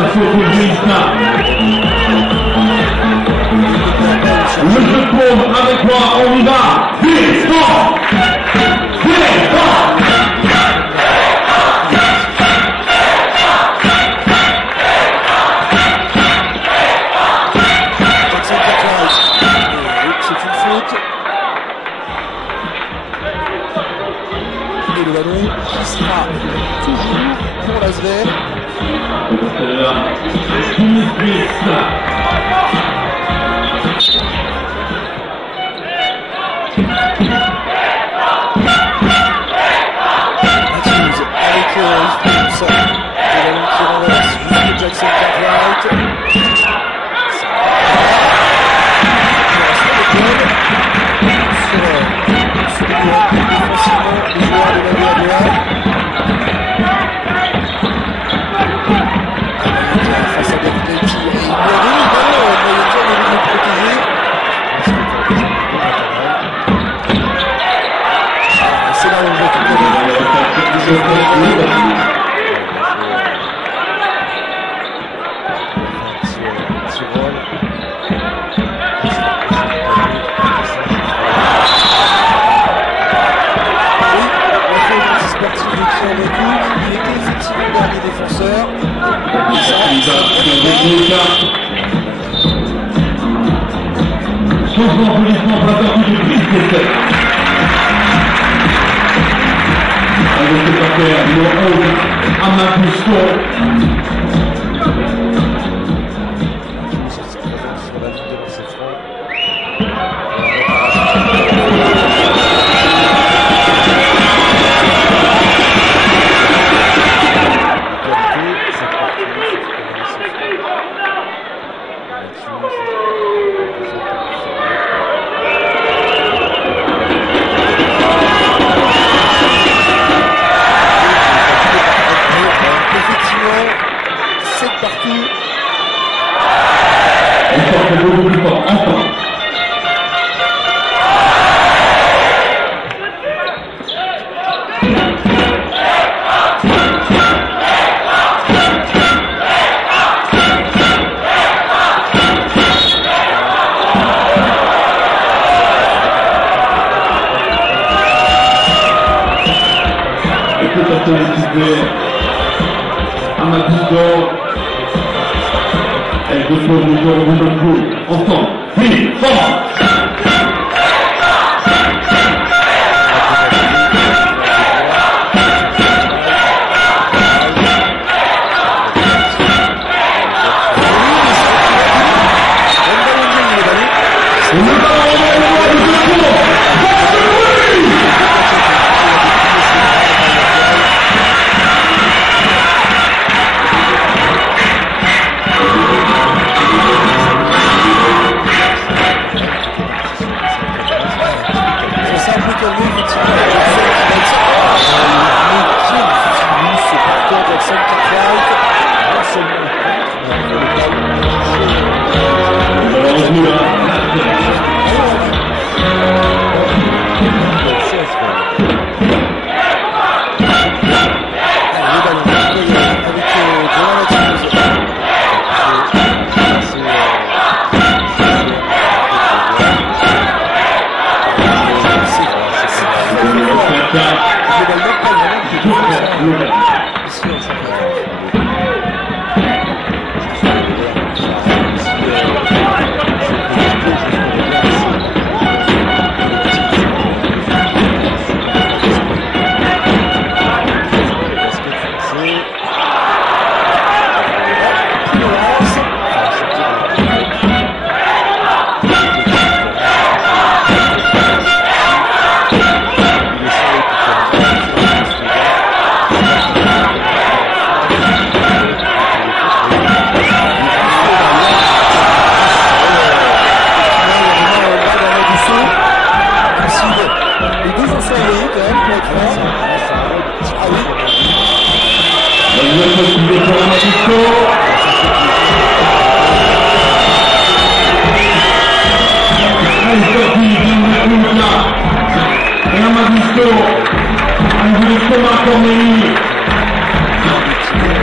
Le jeu de paume avec moi, on y va. Descends. C'est une faute. Et le ballon qui sera toujours pour l'Asvel. Matthews avec Yves Poulsen. Le ballon qui renverse jusqu'à Jackson Cartwright. Changement police pas sorti de prise d'essai. Avec le parterre, le 11, Amadou elle retrouve le joueur de Liverpool ensemble. Oui, fort.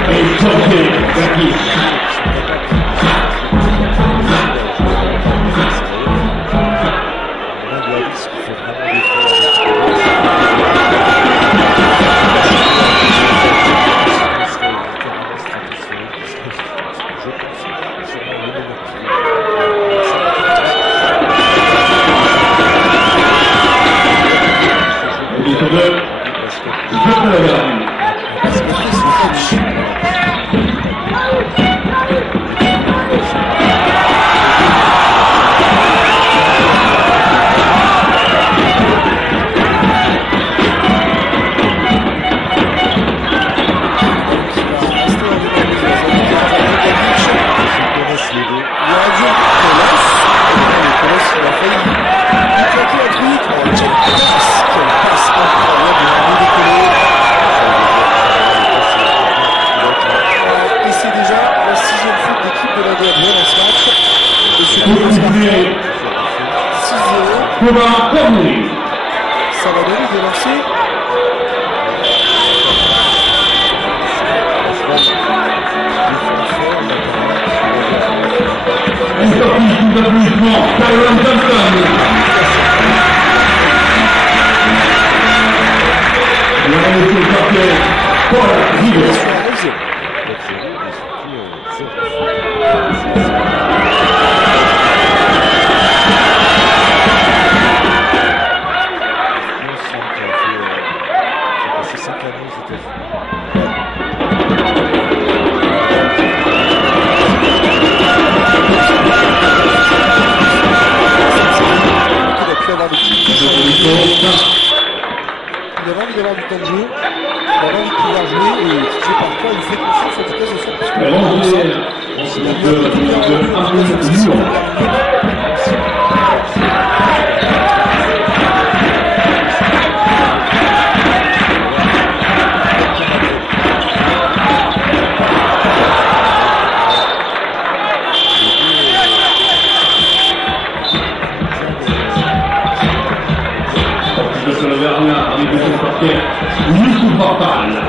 Et sortez, Contre 2. Je peux la garder. Parce que c'est coach. Ça va donner de lancer. Une sortie sous applaudissement, Tyron Johnson. Le retour du parquet, Paul Rivet. Il avait envie d'avoir du temps de jeu, il avait envie de pouvoir jouer et TJ Parker il fait confiance en tout cas ce soir parce que il a eu un peu de Youssouf Bartal.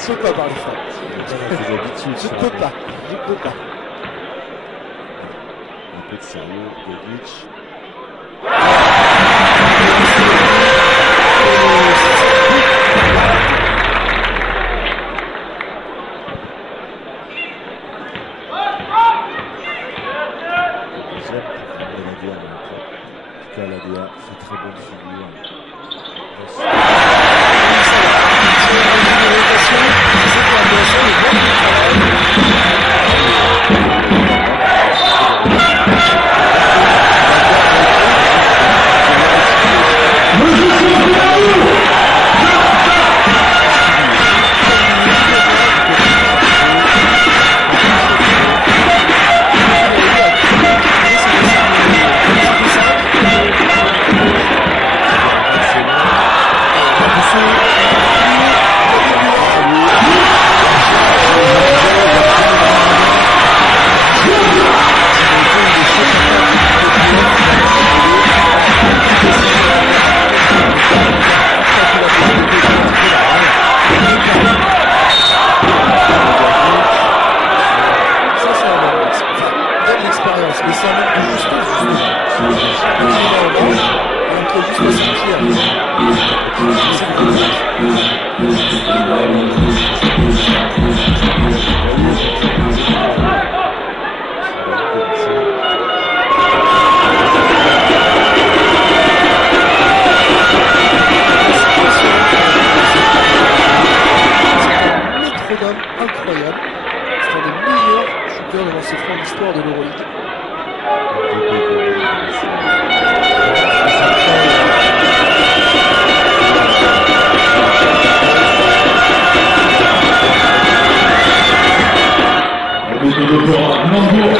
Je peux pas parler ça. Je peux pas. Un peu de sérieux, Gogic. Ladia fait très bonne figure. Incroyable, c'est un des meilleurs shooters de lancer franc de l'histoire de l'Euroleague.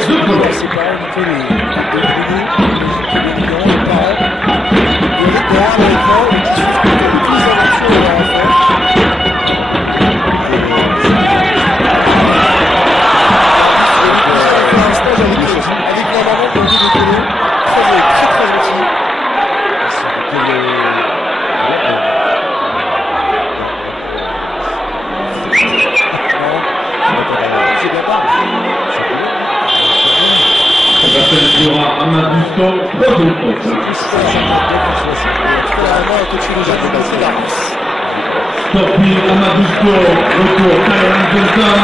C'est pareil, un peu les Stopping Amadousko, retour Kyron Johnson.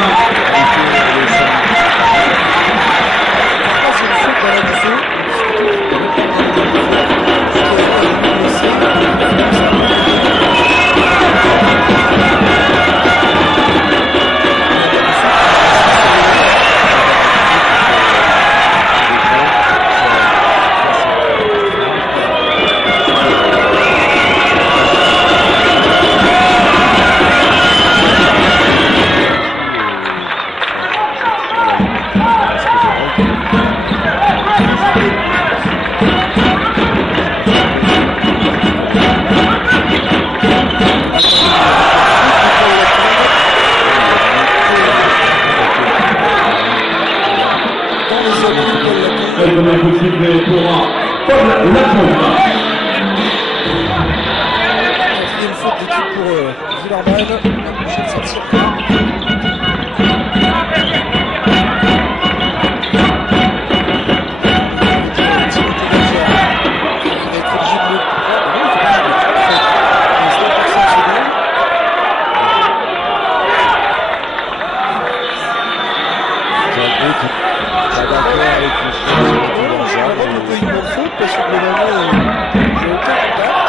Possible pour Paul Lacombe. Quatrième faute d'équipe pour Villeurbanne. La prochaine sortie. Parce que globalement, j'ai aucun contact.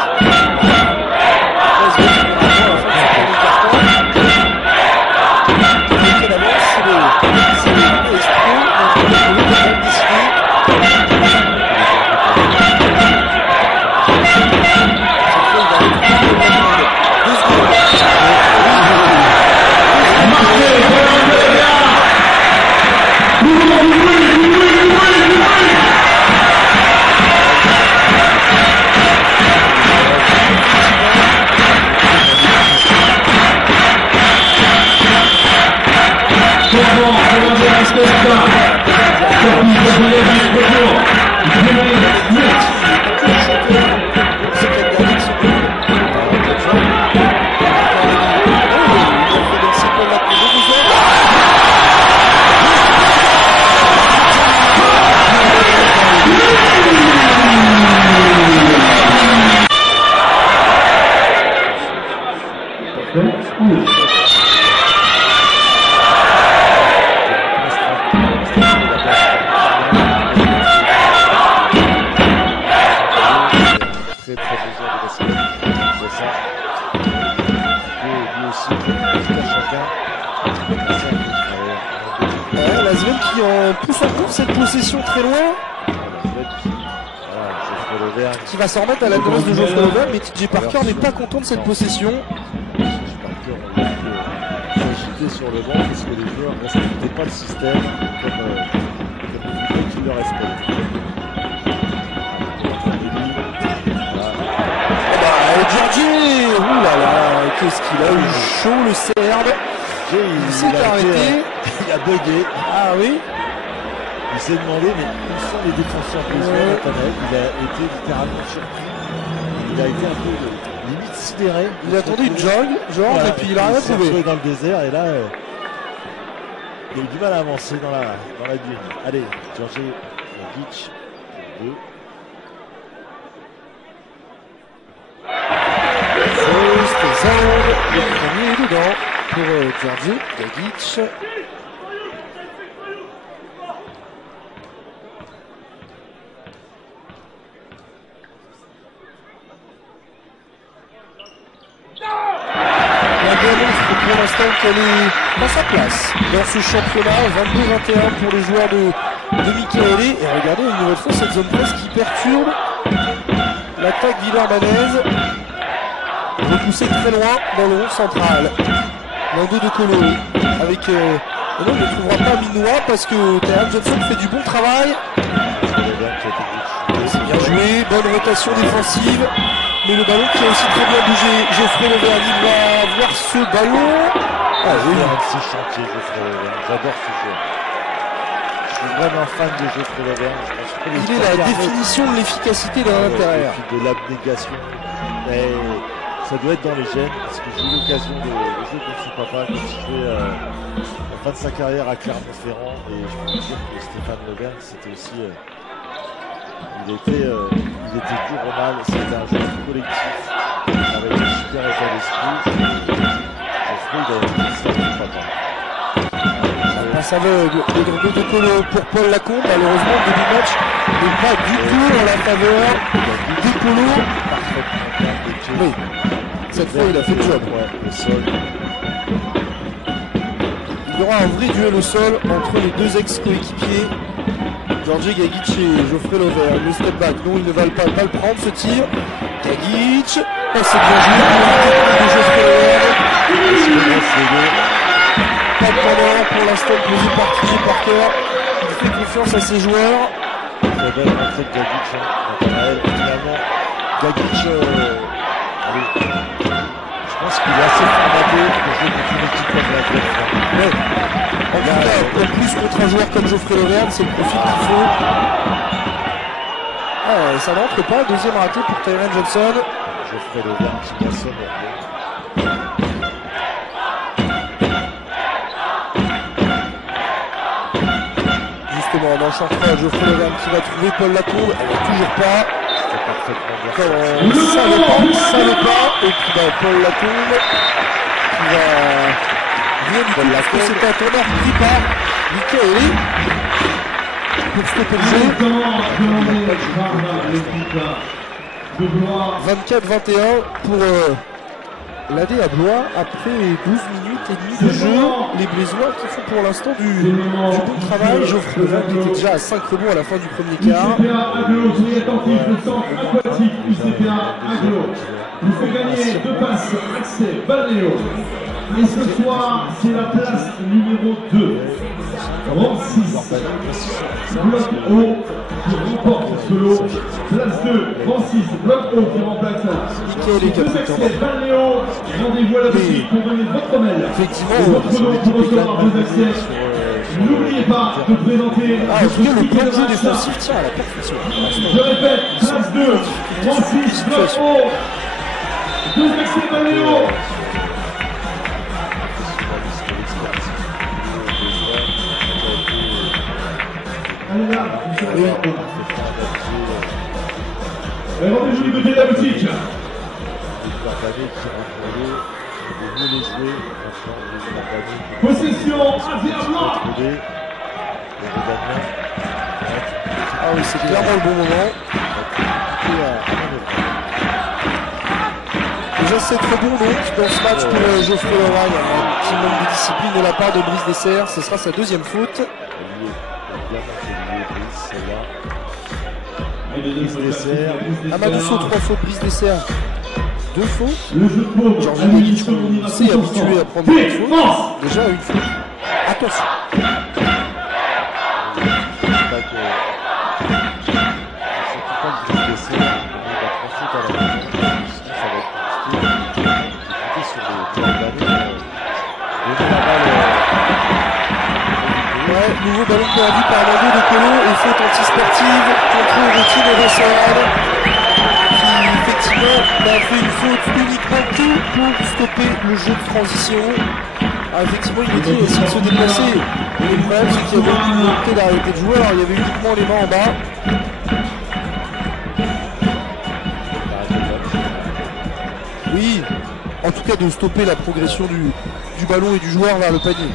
très beau joueur de basket. On voit ça. Lui aussi, tout à chacun. Ouais, la Sven qui en pousse en cours cette possession très loin. Qui va s'en remettre à l'adresse de Geoffrey Lauvergne, mais TJ Parker n'est pas content de cette possession. TJ Parker, on l'a vu agiter sur le banc parce que les joueurs ne respectaient pas le système comme il voulait qu'ils le respectent. Georgie, ouh là là, qu'est-ce qu'il a eu chaud le Serbe. Il s'est arrêté. Il a bugué. Ah oui. Il s'est demandé, mais où sont les défenseurs besoin Nathanaël? Il a été littéralement surpris. Il a été un peu limite sidéré. Il a attendu une jog, genre, voilà, et puis il a rien trouvé. Il s'est dans le désert et là, il a eu du mal à avancer dans la dune. Allez, Georgie Gagic, 2. First zone, le premier est dedans pour Georgie Gagic. Pour l'instant qu'elle est à sa place dans ce championnat. 22-21 pour les joueurs de Michaele. Et regardez une nouvelle fois cette zone presse qui perturbe l'attaque d'Ibermanez. Repoussé très loin dans le rond central. L'un de Colo avec et non, il ne trouvera pas Minois parce que Tyron Johnson fait du bon travail. C'est bien joué, bonne rotation défensive. Mais le ballon qui a aussi très bien bougé. Geoffrey Lauvergne, il va voir ce ballon. Ah oui, c'est chantier Geoffrey Lauvergne. J'adore ce joueur. Je suis vraiment fan de Geoffrey Lauvergne. Il est la définition de l'efficacité d'un intérieur. De l'abnégation. Mais ça doit être dans les gènes. Parce que j'ai eu l'occasion de jouer contre son papa quand il jouait en fin de sa carrière à Clermont-Ferrand. Et je peux vous dire que Stéphane Lauvergne, c'était aussi... il était dur au mal, c'était un jeu collectif avec un super état d'esprit. Geoffrey, il a été ça du papa. Passe aveugle, le dribble de Colo pour Paul Lacombe. Malheureusement, le début de match n'est pas du tout en la faveur de Colo. Oui, cette fois il a fait le job. Ouais, le sol. Il y aura un vrai duel au sol entre les deux ex-coéquipiers. Georgie Gagic et Geoffrey Lauvergne. Le step back, non, il ne va pas le prendre ce tir. Gagic, oh, c'est bien joué de Geoffrey Lauvergne. Pas de temps pour l'instant posé par TJ Parker. Il fait confiance à ses joueurs. Très belle rentrée de Gagic. Finalement, Gagic, allez, je pense qu'il est assez formaté pour jouer contre une équipe comme la Grèce. Ouais. En tout cas, en plus contre un joueur comme Geoffrey Lauvergne, c'est le profil qu'il faut. Ah, ça n'entre pas. Deuxième raté pour Tyron Johnson. Geoffrey Lauvergne qui consomme. Justement, on enchantera Geoffrey Lauvergne qui va trouver Paul Lacombe. Elle n'a toujours pas. Ça ne pas. Et puis Paul Lacombe qui va venir du tout. Est-ce que c'est un tourneur pris par Michaele pour stopper le jeu. 24-21 pour l'AD à Blois après 12 minutes et demie de jeu. Les Blésois qui font pour l'instant du bon travail. Geoffrey Lauvergne était déjà à 5 rebonds à la fin du premier quart. UCPA Aglo, soyez attentifs, le centre aquatique UCPA Aglo vous fait gagner 2 passes accès Balnéo. Et ce soir, c'est la place numéro 2. Rang 6. Bloc O qui remporte ce lot. Place 2, rang 6. Bloc O qui remplace. Michaele Accès Balnéo. Rendez-vous à la boutique pour donner votre mail. Effectivement, votre nom pour recevoir vos accès. N'oubliez pas de présenter le plan de jeu défensif tient à la perfection. Je répète, place 2, rang 6, bloc O. 2 accès Balnéo. Allez là, et rendez-vous du côté de la boutique. Possession, AVA Blois. Ah oui, c'est clairement le bon moment. Déjà 7 rebonds donc dans ce match pour Geoffrey Leroy. Un petit manque de discipline de la part de Brice Dessert. Ce sera sa deuxième faute. Amadou Sow, 3 fautes, Brice Dessert, 2 fautes. Georges Delic, on s'est habitué à prendre des fautes. Déjà une faute. Attention. Nouveau ballon perdu par Mando de Colo et faute antisportive contre Routine et Ressard qui effectivement a fait une faute uniquement que pour stopper le jeu de transition. Ah, effectivement il est dit essayer de se déplacer. Et le problème c'est qu'il y avait une volonté d'arrêter de jouer, alors il y avait uniquement les mains en bas. Oui, en tout cas de stopper la progression du ballon et du joueur vers le panier.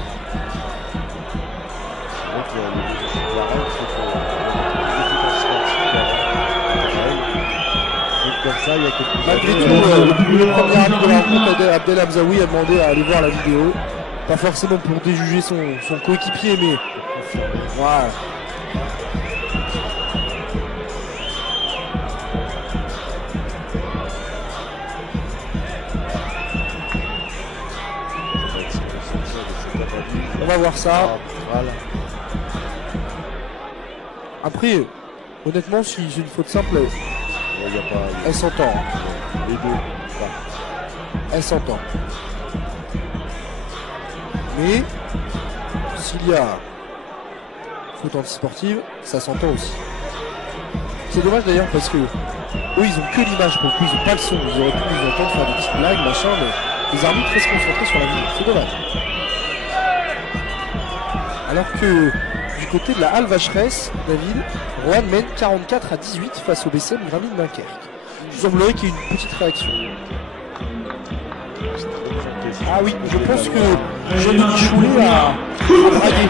Malgré tout, le premier arbitre de la rencontre, Abdel Hamzaoui, a demandé à aller voir la vidéo. Pas forcément pour déjuger son coéquipier, mais voilà. On va voir ça. Après, honnêtement, si c'est une faute simple, elle s'entend. Les deux. Elle s'entend. Mais s'il y a faute antisportive, ça s'entend aussi. C'est dommage d'ailleurs parce que eux ils ont que l'image pour le coup, ils ont pas le son. Ils auraient pu nous entendre faire des petites blagues, machin, mais les arbitres restent concentrés sur la vidéo. C'est dommage. Alors que du côté de la Halle Vacheresse, David, Roanne mène 44-18 face au BCM Gramine Dunkerque. Il semblerait qu'il y ait une petite réaction. Ah oui, je pense que Jean-Denis Choulet a bragué.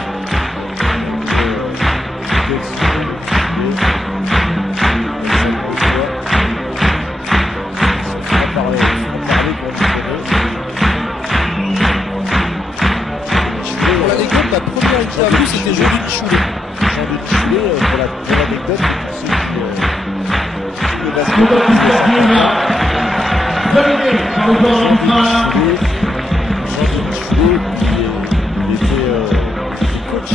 Pour l'anecdote, la première interview c'était Jean-Denis Choulet. Jean-Denis Choulet, pour l'anecdote, Validé par le corps arbitral. Il était coach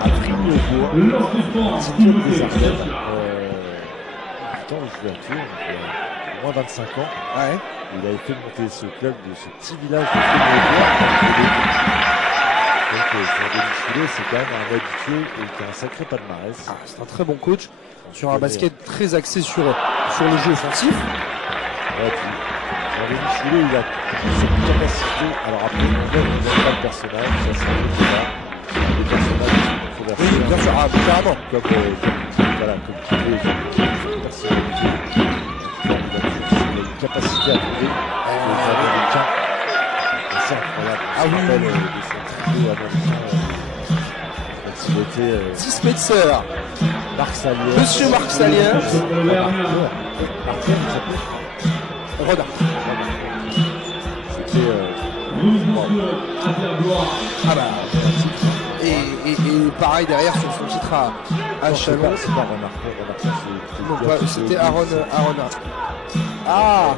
à Fribourg. L'ordre du des Ardennes. Pourtant, il jouait à Tours, au moins 25 ans. Ouais. Il avait fait monter ce club de ce petit village de Fribourg. Donc, Jean-Denis Choulet, c'est quand même un habitué et qui a un sacré palmarès. Ah, c'est un très bon coach sur un basket très axé sur le jeu offensif. Ouais, Jean-Denis Choulet, il a cette capacité. Alors après, il n'aime pas le personnage, ça c'est un autre débat. Les personnages controversés. Oui, bien sûr, ah, carrément. Comme Choulet, comme personnalité. Il a une capacité à trouver les Américains. C'est incroyable. Ah oui, oui. Les Américains. Il était Spencer. Marc Salien. Monsieur Marc Salien. Renard. C'était Ah bah. Et pareil derrière sur son titre à Chalon. C'est pas remarqué, C'était Aaron. Ah.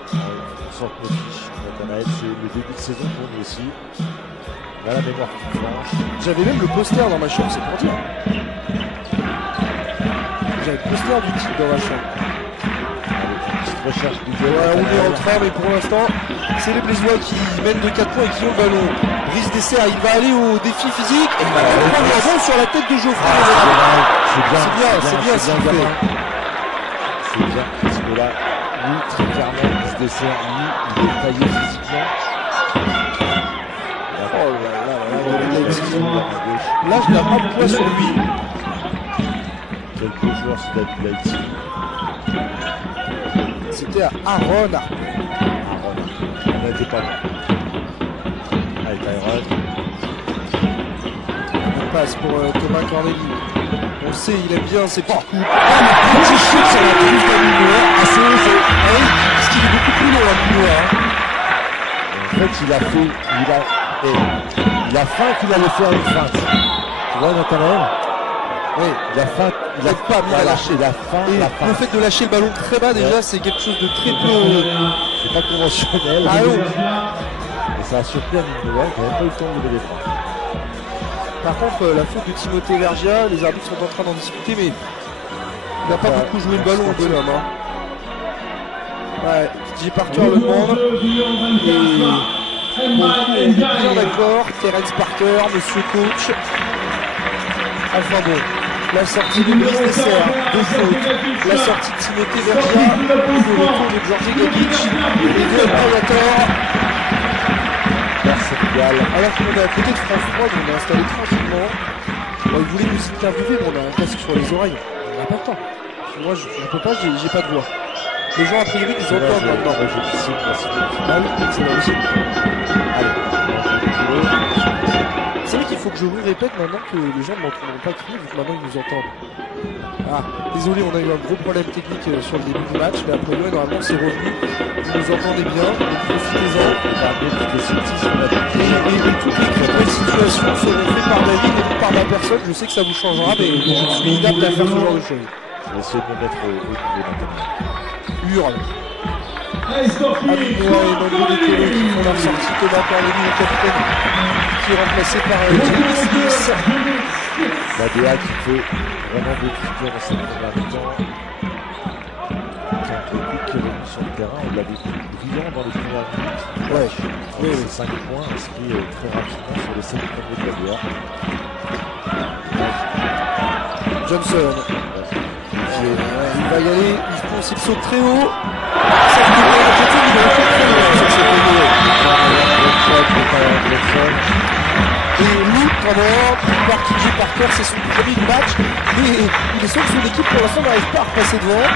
C'est le début de saison pour nous aussi. Là, la mémoire qui flanche. J'avais même le poster dans ma chambre, c'est pour dire. J'avais le poster du titre dans ma chambre. Recherche ouais, on est en train, mais pour l'instant, c'est les Blésois qui mènent de 4 points et qui ont le ballon. Brice Dessert, il va aller au défi physique et il va prendre le ballon sur la tête de Geoffrey. C'est bien, c'est bien, c'est bien. C'est bien, parce que là, lui, très clairement, Brice Dessert, lui, il est taillé physiquement. Là, je n'ai pas de poids sur lui. Quel beau joueur, ce David Laïti. C'était à Aaron. On n'était pas bon. Allez, Tyrone. On passe pour Thomas Corneli. On sait, il aime bien ses petits coups. Ah, le petit chute sur la truffe d'Aminoir. Ah, oui, parce qu'il est beaucoup plus long, Aminoir. fait, il a faim qu'il allait faire une feinte. Tu vois, Nathanaël? Oui, il a faim, il a pas bien lâché, il a faim, Et la faim. le fait de lâcher le ballon très bas, déjà, c'est quelque chose de très peu. C'est pas conventionnel. Ah oui. Et ça a surpris Amine Noël qui n'avait pas eu le temps de lever les bras. Par contre, la faute de Timothée Vergia, les arbitres sont en train d'en discuter, mais il n'a pas beaucoup joué le ballon, le bonhomme. Hein. Ouais, J. Parker le demande. Et bon, on est bien d'accord. Terence Parker, monsieur coach. Enfin bon, la sortie de Brice Dessert, de faute. La sortie de Timothée Vergia, le retour de Georges Gagic et de Predator. Alors qu'on est à côté de France 3, on est installé tranquillement. Bon, ils voulaient nous interviewer, mais on a un casque sur les oreilles. On n'a pas le temps. Moi, je ne peux pas, j'ai pas de voix. Les gens, a priori, ils entendent maintenant. C'est la logique. C'est vrai qu'il faut que je vous répète maintenant que les gens ne m'entendront pas crier, vu que maintenant ils nous entendent. Ah, désolé, on a eu un gros problème technique sur le début du match, mais après, normalement, c'est revenu. Vous nous entendez bien, donc profitez-en. Et toutes les nouvelles situations seront faites par David et non par ma personne. Je sais que ça vous changera, mais je suis inapte à faire ce genre de choses. Je vais essayer de me mettre au niveau maintenant. Hurle. Aminois et Mandou Décolo qui font leur sortie. Thomas Corneli, le capitaine, qui est remplacé par Jimmy Smith. La DA qui fait vraiment beaucoup de dans cette première mi-temps. Qui est revenu sur le terrain, on l'a vu brillant dans les premières minutes. Ouais, oui, 5 points inscrits très rapidement sur les 5 premiers de la DA. Johnson. Il va y aller, il saute très haut. Ça fait mal, Johnson, il va le faire très haut. Ça s'est fait. Et lui, par qui J. Parker, c'est son premier du match. Et il est sûr que son équipe pour l'instant n'arrive pas à repasser devant.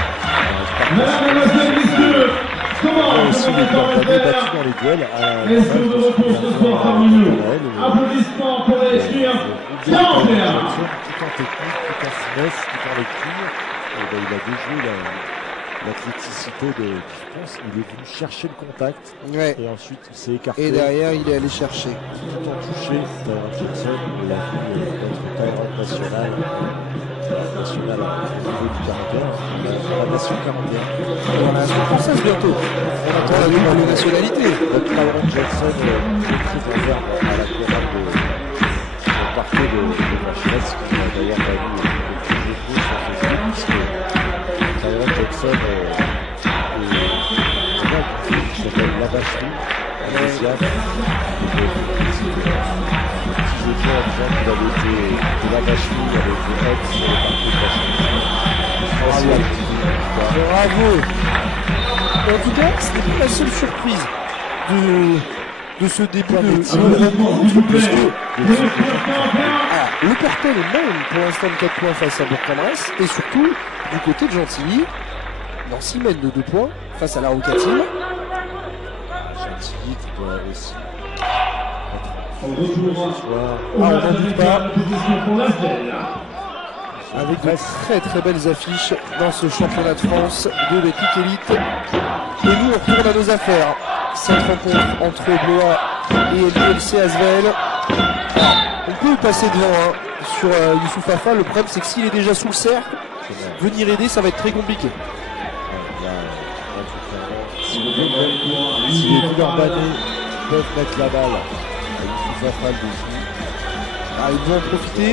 Aussi les battus dans les duels à la Est-ce de retour ce soir parmi nous? Applaudissements pour les Chiens. tout en technique, tout en finesse, tout en lecture. Et ben, il a déjoué l'athléticité de France. Il est venu chercher le contact. Ouais. Et ensuite il s'est écarté. Et derrière, il est allé chercher. Tout en touché, Tyron Johnson, il a vu notre Tyron national au niveau du 41, la nation 41. On a la française bientôt. On attend la nouvelle nationalité. Donc Tyron Johnson pris en verbe à la chorale de parquet de Franchesse, qui n'a d'ailleurs pas vu le jeu sur Facebook, puisque Tyron Johnson qui s'appelle La Vacherie, en deuxième, je vois en disant qu'il avait été de La Vacherie, il avait été ex sur le parquet de Franchesse. Bravo. En tout cas, ce n'est pas la seule surprise de ce début de rencontre, puisque le Portel est même pour l'instant de 4 points face à Bourg-en-Bresse, et surtout du côté de Gentilly, Nancy mène de 2 points face à la Roucatine. Gentilly qui doit aussi On n'en doute pas. Avec de très très belles affiches dans ce championnat de France de l'équipe élite. Et nous on retourne à nos affaires. Cette rencontre entre Blois et LDLC Asvel. On peut passer devant sur Youssouf Affa. Le problème c'est que s'il est déjà sous le cercle, venir aider ça va être très compliqué. Si les Villeurbanais peuvent mettre la balle à Youssouf Affa le dessus, ils vont en profiter.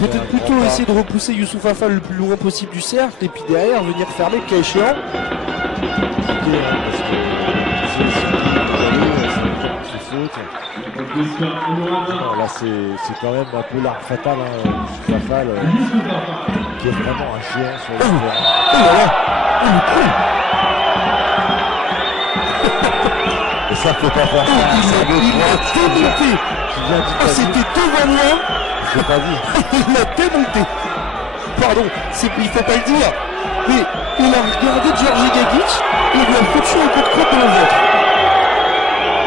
Peut-être plutôt essayer de repousser Youssouf Affa le plus loin possible du cercle et puis derrière venir fermer le cas échéant. Non, là c'est quand même un peu l'arme fatale, Youssouf Affa qui est vraiment un géant sur le terrain. Et ça faut pas faire ça. Il a démonté. C'était devant moi. J'ai pas vu. Il a démonté. Pardon, il faut pas le dire. Mais il a regardé Georges Gagic et il lui a foutu un coup de crotte dans le ventre.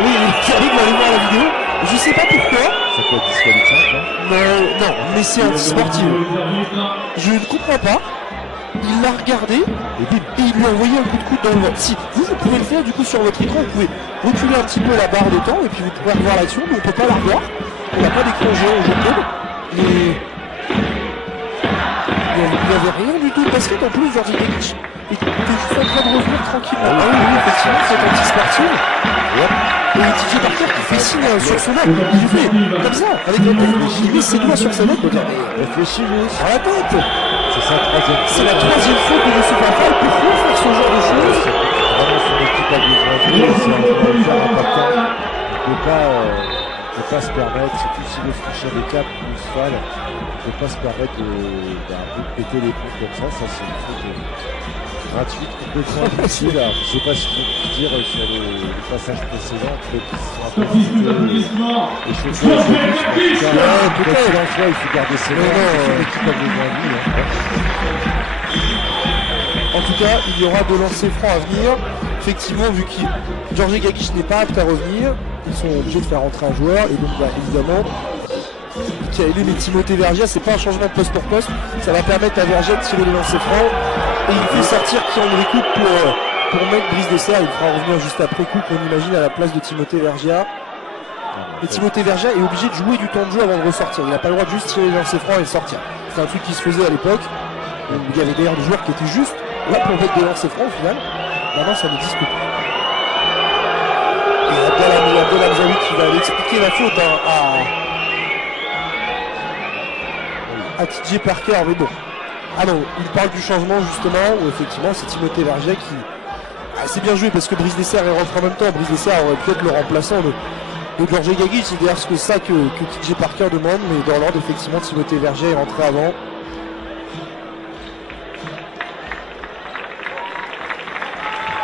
Oui, il arrive à aller voir la vidéo. Je sais pas pourquoi. Ça peut être disqualifiant, quoi. Non, mais c'est anti-sportif. Je ne comprends pas. il l'a regardé et il lui a envoyé un coup de coude dans le ventre. Si vous pouvez le faire du coup sur votre écran, vous pouvez reculer un petit peu la barre de temps et puis vous pouvez revoir l'action, mais on ne peut pas la revoir. On n'a pas d'écran géant au jeu de code. Et il n'y avait rien du tout de basket en plus. Georges Gagic était juste en train de revenir tranquillement. Ah oui, effectivement, c'est anti-sportive. Et TJ Parker qui fait signe sur son œil, il fait comme ça, avec la tête, il met ses doigts sur sa tête, Réfléchis, Louis. sur la tête. C'est sa troisième. C'est la troisième faute de Youssouf Afal. Pourquoi faire ce genre de choses? Vraiment, son équipe a besoin de lui. C'est un joueur impactant. Il ne peut pas se permettre, surtout s'il veut franchir des caps plus Fall, il ne peut pas se permettre de péter les plombs comme ça. Ça, c'est une faute gratuite, complètement inutile. Alors, je ne sais pas si vous pouvez dire sur les passages précédents, peut-être qu'ils sont un peu échauffés. Peut-être en soi, il faut garder ses mains. Son équipe a besoin de lui. En tout cas, il y aura de lancers francs à venir. Effectivement, vu que Georges Gagic n'est pas apte à revenir, ils sont obligés de faire rentrer un joueur. Et donc, évidemment, Michael et Timothée Vergia, c'est pas un changement de poste pour poste. Ça va permettre à Vergia de tirer les lancers francs. Et il fait sortir Kiandré Cook pour mettre Brice Dessert. Il fera revenir juste après Cook, on imagine, à la place de Timothée Vergia. Et Timothée Vergia est obligé de jouer du temps de jeu avant de ressortir. Il n'a pas le droit de juste tirer les lancers francs et sortir. C'est un truc qui se faisait à l'époque. Il y avait d'ailleurs des joueurs qui étaient juste là pour mettre des lancers francs au final. Maintenant, ça n'existe plus. Et Abdel Hamzaoui qui va aller expliquer la faute à TJ Parker, mais bon. Ah non, il parle du changement justement, où effectivement c'est Timothée Vergia qui a assez bien joué parce que Brice Dessert est rentré en même temps. Brice Dessert aurait pu être le remplaçant de Georges Gagic, c'est d'ailleurs ça que TJ Parker demande, mais dans l'ordre effectivement Timothée Vergia est rentré avant.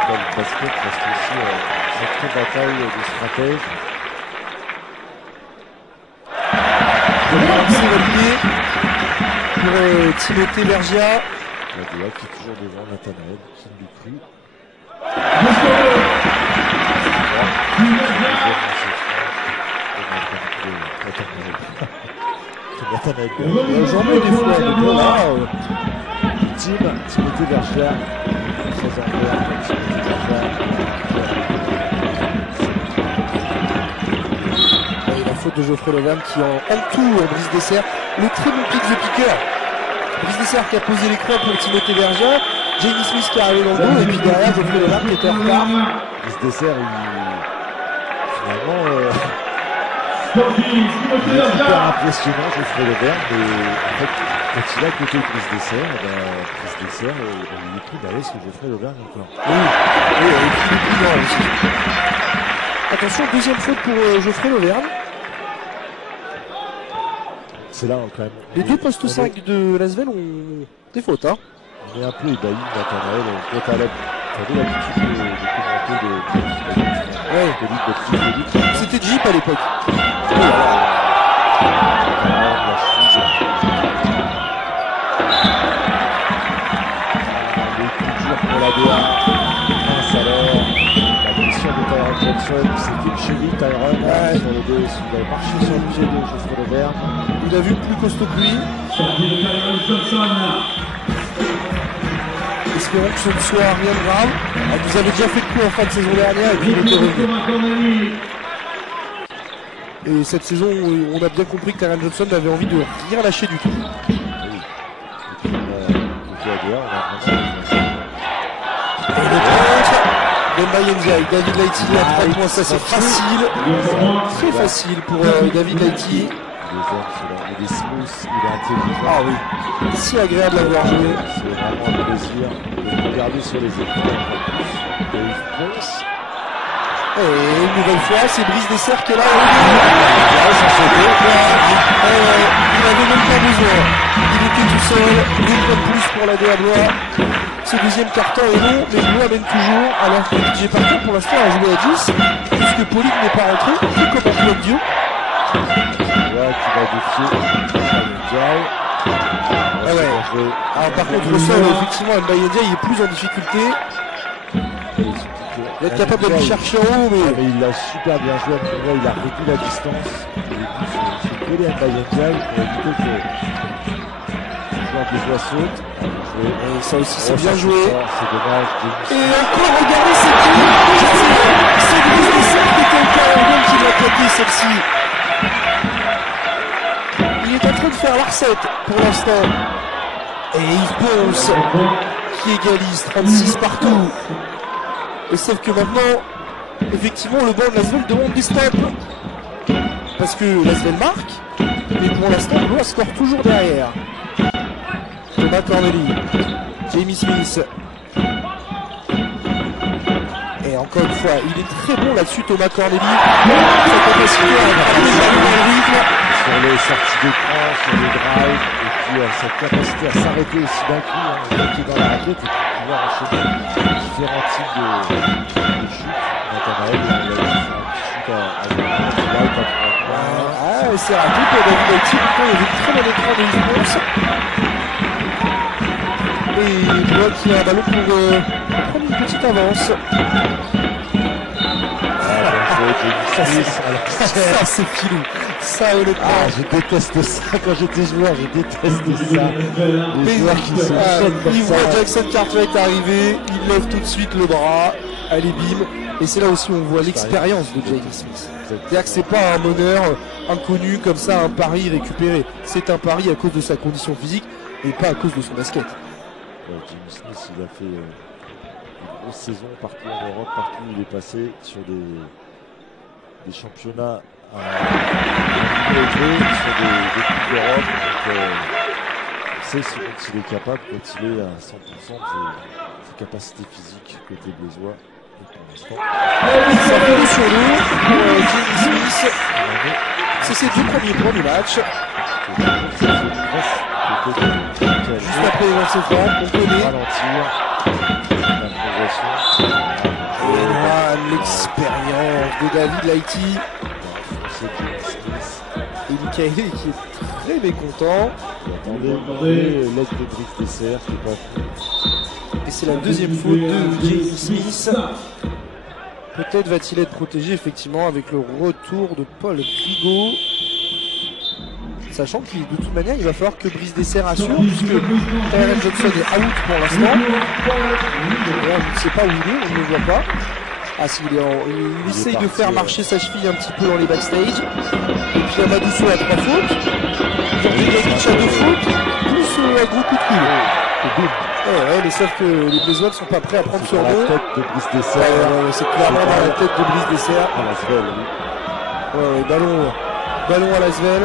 Dans le basket, parce que aussi cette vraie bataille de stratège. C'est validé pour Timothée Vergia. La DA qui est toujours devant Nathanaël, qui ne lui prie. J'en mets des fois, mais bon là. Timothée Vergia, très en vert, Timothée Vergia. Et la faute de Geoffrey Levan qui en tout Brice Dessert. Le très bon pick the picker. Brice Dessert qui a posé les croix pour Timothée Vergia. Jamie Smith qui est arrivé dans le dos. Et puis derrière Geoffrey Levan qui était en retard. Brice Dessert, finalement, il est super impressionnant, Geoffrey Levan, mais en fait, quand il a côté Brice Dessert, il est plus balèze que Geoffrey Levan encore. Oui, il est plus grand aussi. Attention, deuxième faute pour Geoffrey Levan. C'est là quand même. Les deux postes 5 de Lasvel ont des fautes. Hein. On est un peu ébahi, Nathanaël. Toi, t'avais l'habitude de C'était Jeep à l'époque. Pour la DA, mince alors, la blessure de Tyron Johnson, c'était chez lui, Tyron, sur le dos, il avait marché sur le pied de Geoffrey Levan. Il a vu plus costaud que lui. Espérons que ce ne soit rien de grave. Il nous avait déjà fait le coup en fin de saison dernière et puis il était revenu. Et cette saison, on a bien compris que Tyron Johnson avait envie de rien lâcher du tout. Oui. Et puis, côté ADA, on a vraiment... Et le contre, Demba Ndiaye, David Laïti à 3 points, ça c'est facile. Très facile pour David Laïti. Il est smooth, il est intelligent. Ah oui, si agréable à voir jouer. C'est vraiment un plaisir de le regarder sur les écrans. Et il fonce. Et une nouvelle fois, c'est Brice Dessert qui est là. Il n'avait même pas besoin. Il était tout seul. Une fois de plus pour la DA Blois. Ce deuxième carton est long, mais Blois mène toujours. Alors que TJ Parker pour l'instant a joué à 10, puisque Pauline n'est pas rentré, tout comme un club Dieu. Ouais, qui va défier Ndiaye. Ah ouais. Alors par contre, au sol, effectivement, Mbaye Ndiaye il est plus en difficulté. Il va être capable de le chercher en haut, mais il a super bien joué. Pour moi, il a réduit la distance. Il est plus collé à Mbaye Ndiaye pour éviter que joueur des oies saute. Et ça aussi, c'est bien ça, joué. C'est dommage. Et encore, regardez, c'est qui? C'est Brice Dessert qui était au carrière qui l'a claqué celle-ci. Il est en train de faire la recette pour l'instant. Et Yves Ponce qui égalise 36 partout. Et sauf que maintenant, effectivement, le banc de l'Asvel demande des stops. Parce que l'Asvel marque, mais pour l'instant, le Blois score toujours derrière. Thomas Corneli, Jamie Smith. Et encore une fois, il est très bon là-dessus, Thomas Corneli. Sa capacité à prendre le rythme. Sur les sorties d'écran, sur les drives, et puis cette capacité à s'arrêter aussi d'un coup, qui est dans la raquette, et puis pouvoir enchaîner différents types de chutes. Nathanaël, il a fait un petit shoot à drive, Ah, c'est raté pour David Haïti. Pourtant, il y avait un très bon écran de Yves Ponce. Et Blois qui a un ballon pour prendre une petite avance. Ça c'est filou. Ça honnêtement. Je déteste ça quand j'étais joueur, je déteste ça. Les joueurs qui se jettent comme il ça. voit Jackson Cartwright arriver, il lève tout de suite le bras, allez bim. Et c'est là aussi où on voit l'expérience de Jamie Smith. C'est-à-dire que c'est pas un meneur inconnu comme ça, un pari récupéré. C'est un pari à cause de sa condition physique et pas à cause de son basket. Jamie Smith, il a fait une grosse saison partout en Europe, partout où il est passé, sur des championnats élevés, sur des coupes d'Europe. On sait ce dont il est capable quand il est à 100% de ses capacités physiques côté blésois. Et pour l'instant, Ça fait le sur l'eau pour Jamie Smith. C'est ses deux premiers points du match. Juste après les lancers francs, on connaît. Ralentir la progression. L'expérience de David Laïti et Michael qui est très mécontent. Attendez, l'aide de Brice Dessert, c'est pas fou. Et c'est la deuxième faute de Jamie Smith. Peut-être va-t-il être protégé effectivement avec le retour de Paul Rigaud. Sachant que de toute manière il va falloir que Brice Dessert assure puisque Tyler Johnson est out pour l'instant. On ne sait pas où il est, on ne le voit pas. Ah si, il essaye de faire marcher sa cheville un petit peu dans les backstage. Et puis Amadousso a 3 fautes. Georgievich a 2 fautes. Plus un gros coup de coude. Ouais, mais sauf que les Blésois ne sont pas prêts à prendre sur la eux. tête de Brice Dessert. C'est clairement dans la tête de Brice Dessert. À l'Asvel, oui. Ouais, ballon à l'Asvel.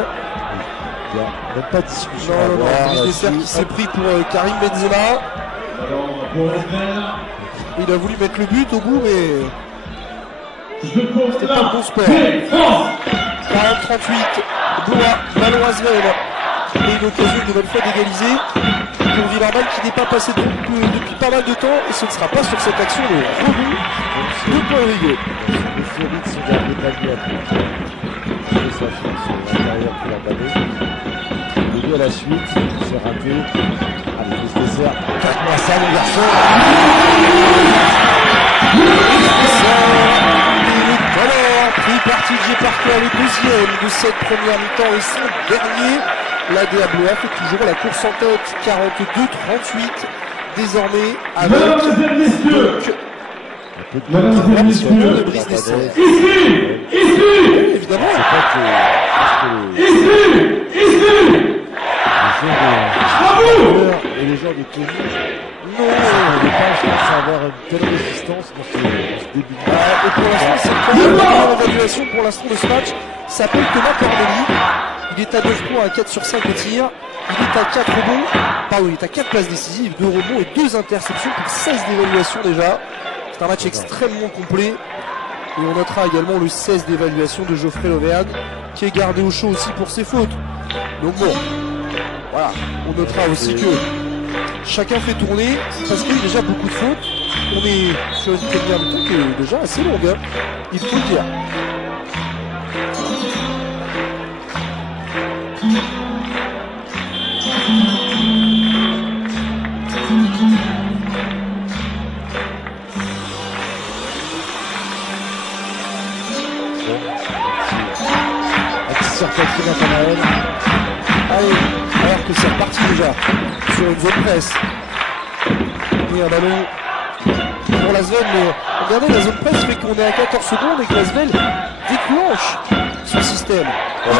Il n'y a même pas de discussion. Non, Brice Dessert qui s'est pris pour Karim Benzema. Il a voulu mettre le but au bout, mais c'était pas le bon sport. 40-38, Blois, ballon Asvel. Et une occasion une nouvelle fois d'égaliser pour Villarban qui n'est pas passé depuis pas mal de temps. Et ce ne sera pas sur cette action de rebond de Paul Rigaud. L'euphorie de son dernier panier après. Et sa chance sur l'intérieur pour la balle. Le but à la suite, c'est raté. Allez, Brice Dessert, cache-moi ça mon garçon. Pris par TJ Parker, le deuxième de cette première mi-temps et son dernier. L'ADA Blois fait toujours la course en tête, 42-38 désormais avec donc un petit peu de Brice Dessert. Évidemment. Et les gens de tenue, non, on n'est pas, je pense, avoir une telle résistance dans ce début de match. Et pour l'instant, c'est quand même la meilleure évaluation pour l'instant de ce match. S'appelle Thomas Corneli. Il est à 9 points, à 4 sur 5 au tir. Il est à 4 rebonds. Pardon, il est à 4 passes décisives, 2 rebonds et 2 interceptions pour 16 d'évaluation déjà. C'est un match extrêmement complet. Et on notera également le 16 d'évaluation de Geoffrey Lauvergne, qui est gardé au chaud aussi pour ses fautes. Donc bon, voilà. On notera aussi que chacun fait tourner, parce qu'il y a déjà beaucoup de fautes. On est sur une première mi-temps qui est déjà assez longue, hein. Il faut le dire. Sur Patrick Nathanaël. Allez, alors que c'est reparti déjà sur une zone presse. Et un ballon pour l'Asvel, mais regardez, la zone presse fait qu'on est à 14 secondes et que l'Asvel déclenche son système. Il est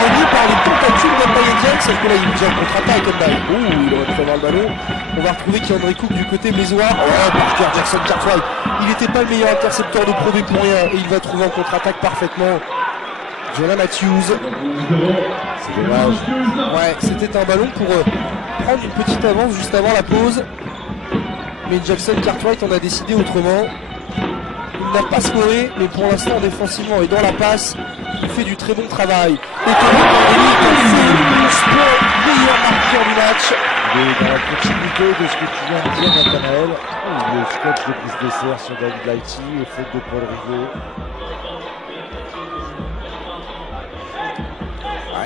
gagné par les tentatives d'Ambaye, celle que là il bouge en contre-attaque. Il aurait pu avoir le ballon. On va retrouver Keandre Cook du côté mésois. Parker Jackson Cartwright. Il n'était pas le meilleur intercepteur de Pro B pour rien et il va trouver en contre-attaque parfaitement. Jonah Matthews. C'est dommage. Ouais, c'était un ballon pour prendre une petite avance juste avant la pause. Mais Jackson Cartwright en a décidé autrement. Il n'a pas scoré, mais pour l'instant défensivement et dans la passe, il fait du très bon travail. Et Thomas Corneli est le meilleur marqueur du match. Dans la continuité de ce que tu viens de dire, Nathanaël, le scotch de Brice Dessert sur David Lighty et faute de Paul Rigaud.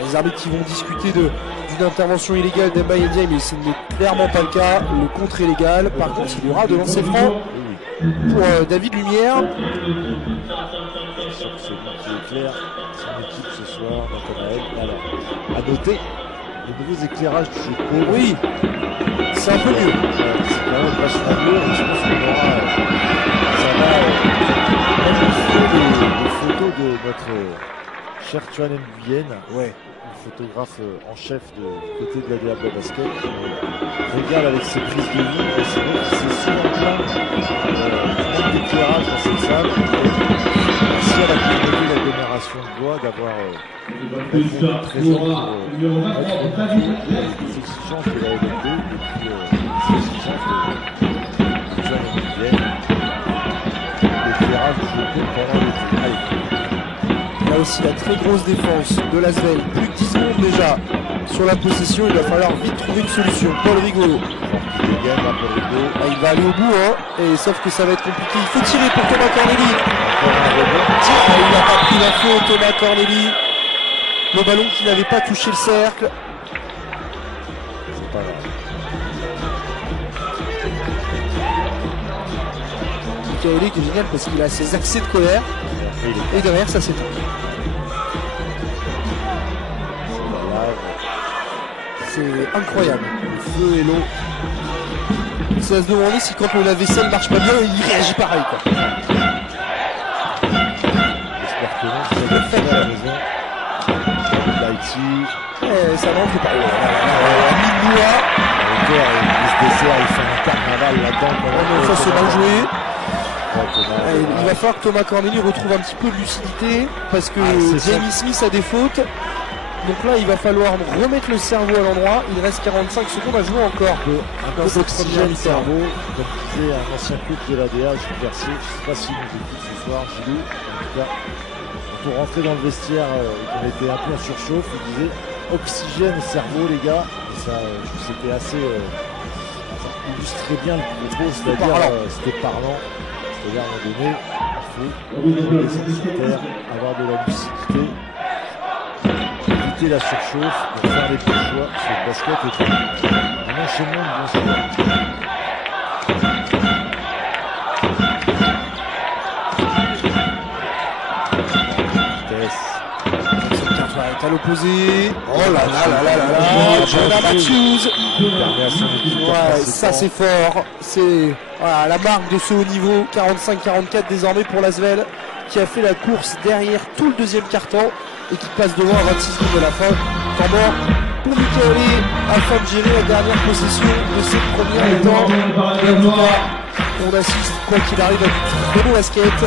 Les arbitres qui vont discuter d'une intervention illégale d'Embaye Ndiaye, mais ce n'est clairement pas le cas. Le contre est légal. Par contre, il y aura de lancer franc pour David Lumière. Je suis sûr que c'est lui qui éclaire son équipe ce soir, Nathanaël. Alors, à noter les nouveaux éclairages du jeu de Pau. Oui, c'est un peu mieux. C'est quand même vachement mieux. Et je pense qu'on aura. Ça va magnifier les photos de notre cher Tuan Nguyen. Ouais. Photographe en chef du côté de la Diable Basket, qui régale avec ses prises de vie, et c'est vrai qu'il s'est souvent plein d'éclairage dans cette salle. Merci à la communauté de l'agglomération de Blois d'avoir répondu présent pour mettre les exigences de la LNB et puis les exigences de Tuan Nguyen, l'éclairage du jeu pendant l'été. Là aussi la très grosse défense de l'Asvel, plus de 10 secondes déjà sur la possession, il va falloir vite trouver une solution. Paul Rigaud, il va aller au bout, et sauf que ça va être compliqué, il faut tirer pour Thomas Corneli. Il n'a pas pris l'info, Thomas Corneli, le ballon qui n'avait pas touché le cercle. C'est pas grave. Michaeli qui est génial parce qu'il a ses accès de colère. Et derrière, ça s'éteint. C'est incroyable. Le feu et l'eau. C'est à se demander si quand le lave-vaisselle marche pas bien, il réagit pareil, quoi. J'espère que non, c'est le fait à la maison. Lighty. Ça rentre pas. Mine-moi. Il fait un carnaval là-dedans. Ça c'est mal joué. Il va falloir que Thomas Corneli retrouve un petit peu de lucidité parce que Jamie Smith a des fautes. Donc là il va falloir remettre le cerveau à l'endroit. Il reste 45 secondes à jouer encore. Un peu d'oxygène cerveau, comme disait un ancien coach de l'ADA, Gilles Bercier. Je ne sais pas s'il nous écoute ce soir, Gilles. En tout cas, pour rentrer dans le vestiaire, on était un peu en surchauffe. Il disait oxygène cerveau les gars. Ça, c'était assez ça illustrait bien le propos, c'est-à-dire c'était parlant. C'est-à-dire à un moment donné, il faut être nécessaire, avoir de la lucidité, éviter la surchauffe, pour faire les bons choix sur le basket et un enchaînement de bons choix. Est à l'opposé. Oh là là là là là là. Jonah Matthews. Ouais, ça c'est fort. C'est voilà, la marque de ce haut niveau. 45-44 désormais pour l'Asvel qui a fait la course derrière tout le deuxième quart-temps et qui passe devant à 26 secondes de la fin. Temps mort pour Michaeli afin de gérer la dernière possession de cette première mi-temps. On assiste quoi qu'il arrive à du très beau basket.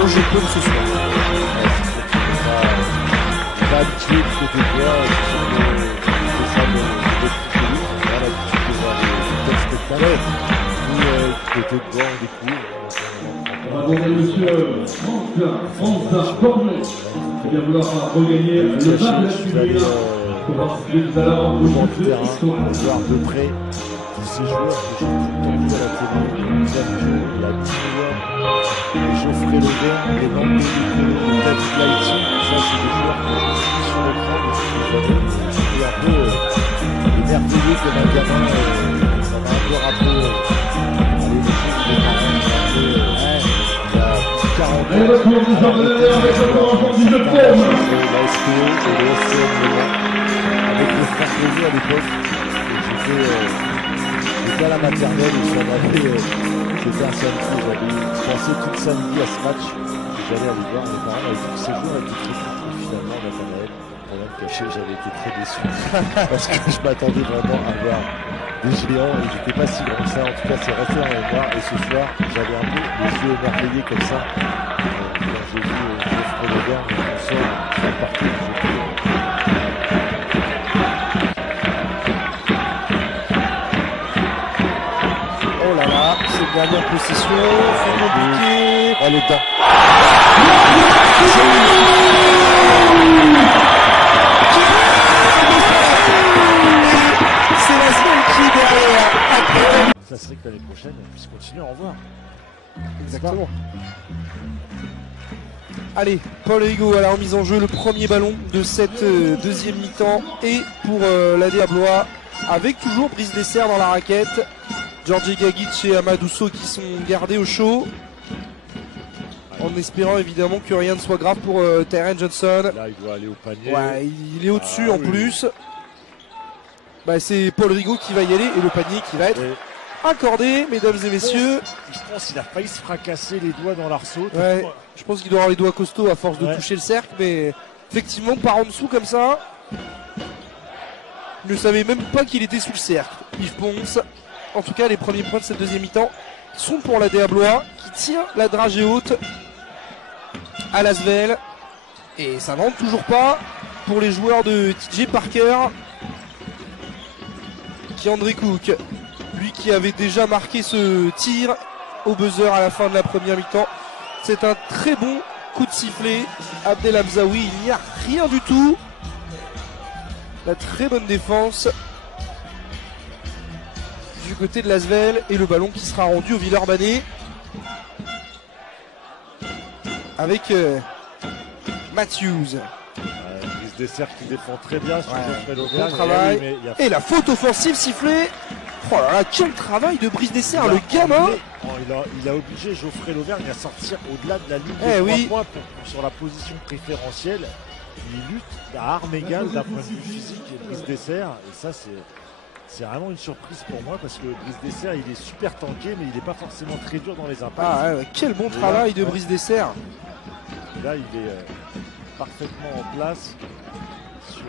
Le jeu de ce soir. Habitué du côté de toi, c'est ça le public, on a l'habitude de voir des spectacles, nous du côté de toi on découvre. On va demander monsieur Franz Bornet qui vient vouloir regagner le bas de la tribune pour participer tout à l'heure au jeu de l'histoire. Voir de près tous ces joueurs que j'ai tout le temps vu à la télé, la Dijon, les Geoffrey Levain, les Landé, les David Lighty, ça c'est des joueurs que je suis sur l'écran depuis des années. Et un peu émerveillé comme un gamin, ça m'a un peu rappelé les choses des parents, il y a 40 ans. Et le tour du Jordan avec le corps du jeu de forme. La SPO et le SCM avec le quand je l'ai vu à l'époque, j'étais à la maternelle et ça m'avait. C'était un samedi, j'avais pensé tout le samedi à ce match. J'allais aller voir mes parents, avec tous ces jours étaient très contents finalement Nathanaël. Pour rien caché, j'avais été très déçu. Parce que je m'attendais vraiment à voir des géants et j'étais pas si grand que ça. En tout cas, c'est resté dans la mémoire. Et ce soir, j'avais un peu les yeux émerveillés comme ça. Quand j'ai vu Geoffrey Lauvergne en sol, sur le parcours, Oh là là, cette dernière possession, c'est compliqué. elle est dedans. C'est la semaine qui est derrière. Ça serait que l'année prochaine, on puisse continuer à en voir. Exactement. Allez, Paul Rigaud à la remise en jeu, le premier ballon de cette deuxième mi-temps. Et pour l'AD Blois, avec toujours Brice Dessert dans la raquette. Georgi Gagic et Amadousso qui sont gardés au chaud. En espérant évidemment que rien ne soit grave pour Tyron Johnson. Là, il doit aller au panier. Ouais, il est au-dessus en plus. Bah, c'est Paul Rigaud qui va y aller et le panier qui va être accordé, mesdames et messieurs. Je pense qu'il a failli se fracasser les doigts dans l'arceau. Ouais, je pense qu'il doit avoir les doigts costauds à force de toucher le cercle, mais effectivement, par en dessous comme ça, il ne savait même pas qu'il était sous le cercle. Yves Ponce. En tout cas, les premiers points de cette deuxième mi-temps sont pour la DA Blois qui tire la dragée haute à l'Asvel. Et ça ne rentre toujours pas pour les joueurs de TJ Parker. Qui André Cook, lui qui avait déjà marqué ce tir au buzzer à la fin de la première mi-temps. C'est un très bon coup de sifflet. Abdel Hamzaoui, il n'y a rien du tout. La très bonne défense du côté de l'Asvel et le ballon qui sera rendu au Villeurbanne avec Matthews. Brice Dessert qui défend très bien sur Geoffrey Lauvergne. Bon travail. Et la faute offensive sifflée. Oh là là, quel travail de Brice Dessert, le gamin. Il a obligé Geoffrey Lauvergne à sortir au-delà de la ligne de 3 points sur la position préférentielle. Il lutte à armes égales d'un point de vue physique et Brice Dessert. Et ça, c'est vraiment une surprise pour moi parce que Brice Dessert, il est super tanké, mais il n'est pas forcément très dur dans les impacts. Ah ouais, quel bon travail de Brice Dessert. Et là, il est parfaitement en place sur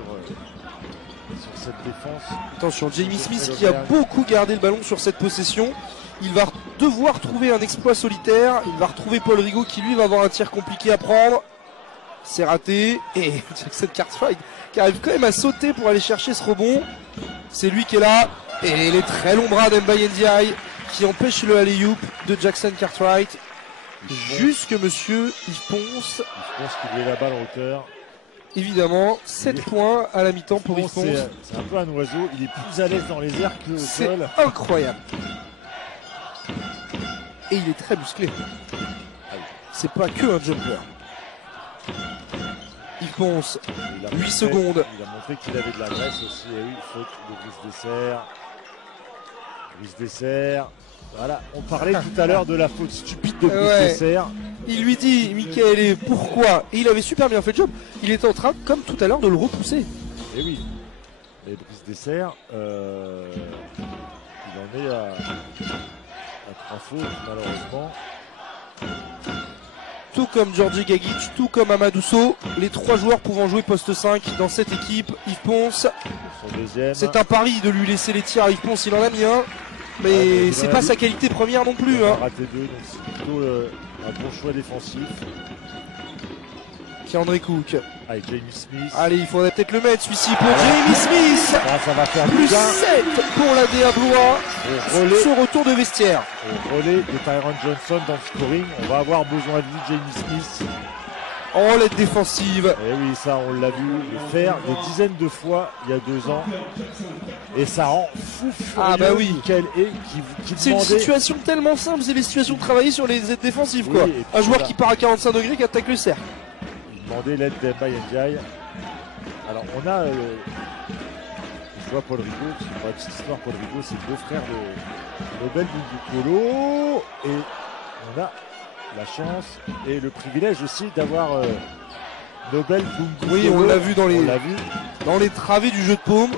cette défense. Attention, Jamie Smith qui a beaucoup gardé le ballon sur cette possession. Il va devoir trouver un exploit solitaire. Il va retrouver Paul Rigaud qui lui va avoir un tir compliqué à prendre. C'est raté. Et Jackson Cartwright qui arrive quand même à sauter pour aller chercher ce rebond. C'est lui qui est là. Et les très longs bras d'Mbaye Ndiaye qui empêche le alley-oop de Jackson Cartwright. Jusque monsieur Yves Ponce. Je pense qu'il met la balle en hauteur. Évidemment, 7 points à la mi-temps pour Yves Ponce. C'est un peu un oiseau. Il est plus à l'aise dans les airs que au sol. C'est incroyable. Et il est très musclé. C'est pas que un jumper. Yves Ponce, 8 secondes. Il a montré qu'il avait de la graisse aussi. Et oui, faute de Brice Dessert. Brice Dessert. Voilà, on parlait tout à l'heure de la faute stupide de Brice Dessert. Il lui dit, Michael, pourquoi? Et il avait super bien fait le job. Il était en train, comme tout à l'heure, de le repousser. Et oui. Et Brice Dessert, il en est à 3 fautes, malheureusement. Tout comme Georgi Gagic, tout comme Amadousso, les 3 joueurs pouvant jouer poste 5 dans cette équipe. Yves Ponce, c'est un pari de lui laisser les tirs à Yves Ponce, il en a mis un. Mais c'est pas sa qualité première non plus. Il a raté 2, donc c'est plutôt un bon choix défensif. Qui est André Cook. Avec Jamie Smith. Allez, il faudrait peut-être le mettre celui-ci pour Jamie Smith. Ça va faire plus 7 pour la DA Blois. Ce retour de vestiaire. Au relais de Tyron Johnson dans le scoring, on va avoir besoin de lui, Jamie Smith. En l'aide défensive. Et oui, ça on l'a vu le faire des dizaines de fois il y a 2 ans. Et ça rend fou furieux. Ah bah oui. C'est une situation tellement simple, c'est les situations de travailler sur les aides défensives quoi. Un joueur qui part à 45 degrés qui attaque le cercle. Il demandait l'aide d'Mbaye Ndiaye. Alors on a je vois Paul Rigaud, pour la petite histoire, Paul Rigaud c'est le beau-frère de Nobel Bundukolo. Et on a la chance et le privilège aussi d'avoir Nobel, Oui, on l'a vu dans on l'a vu. les travées du jeu de paume.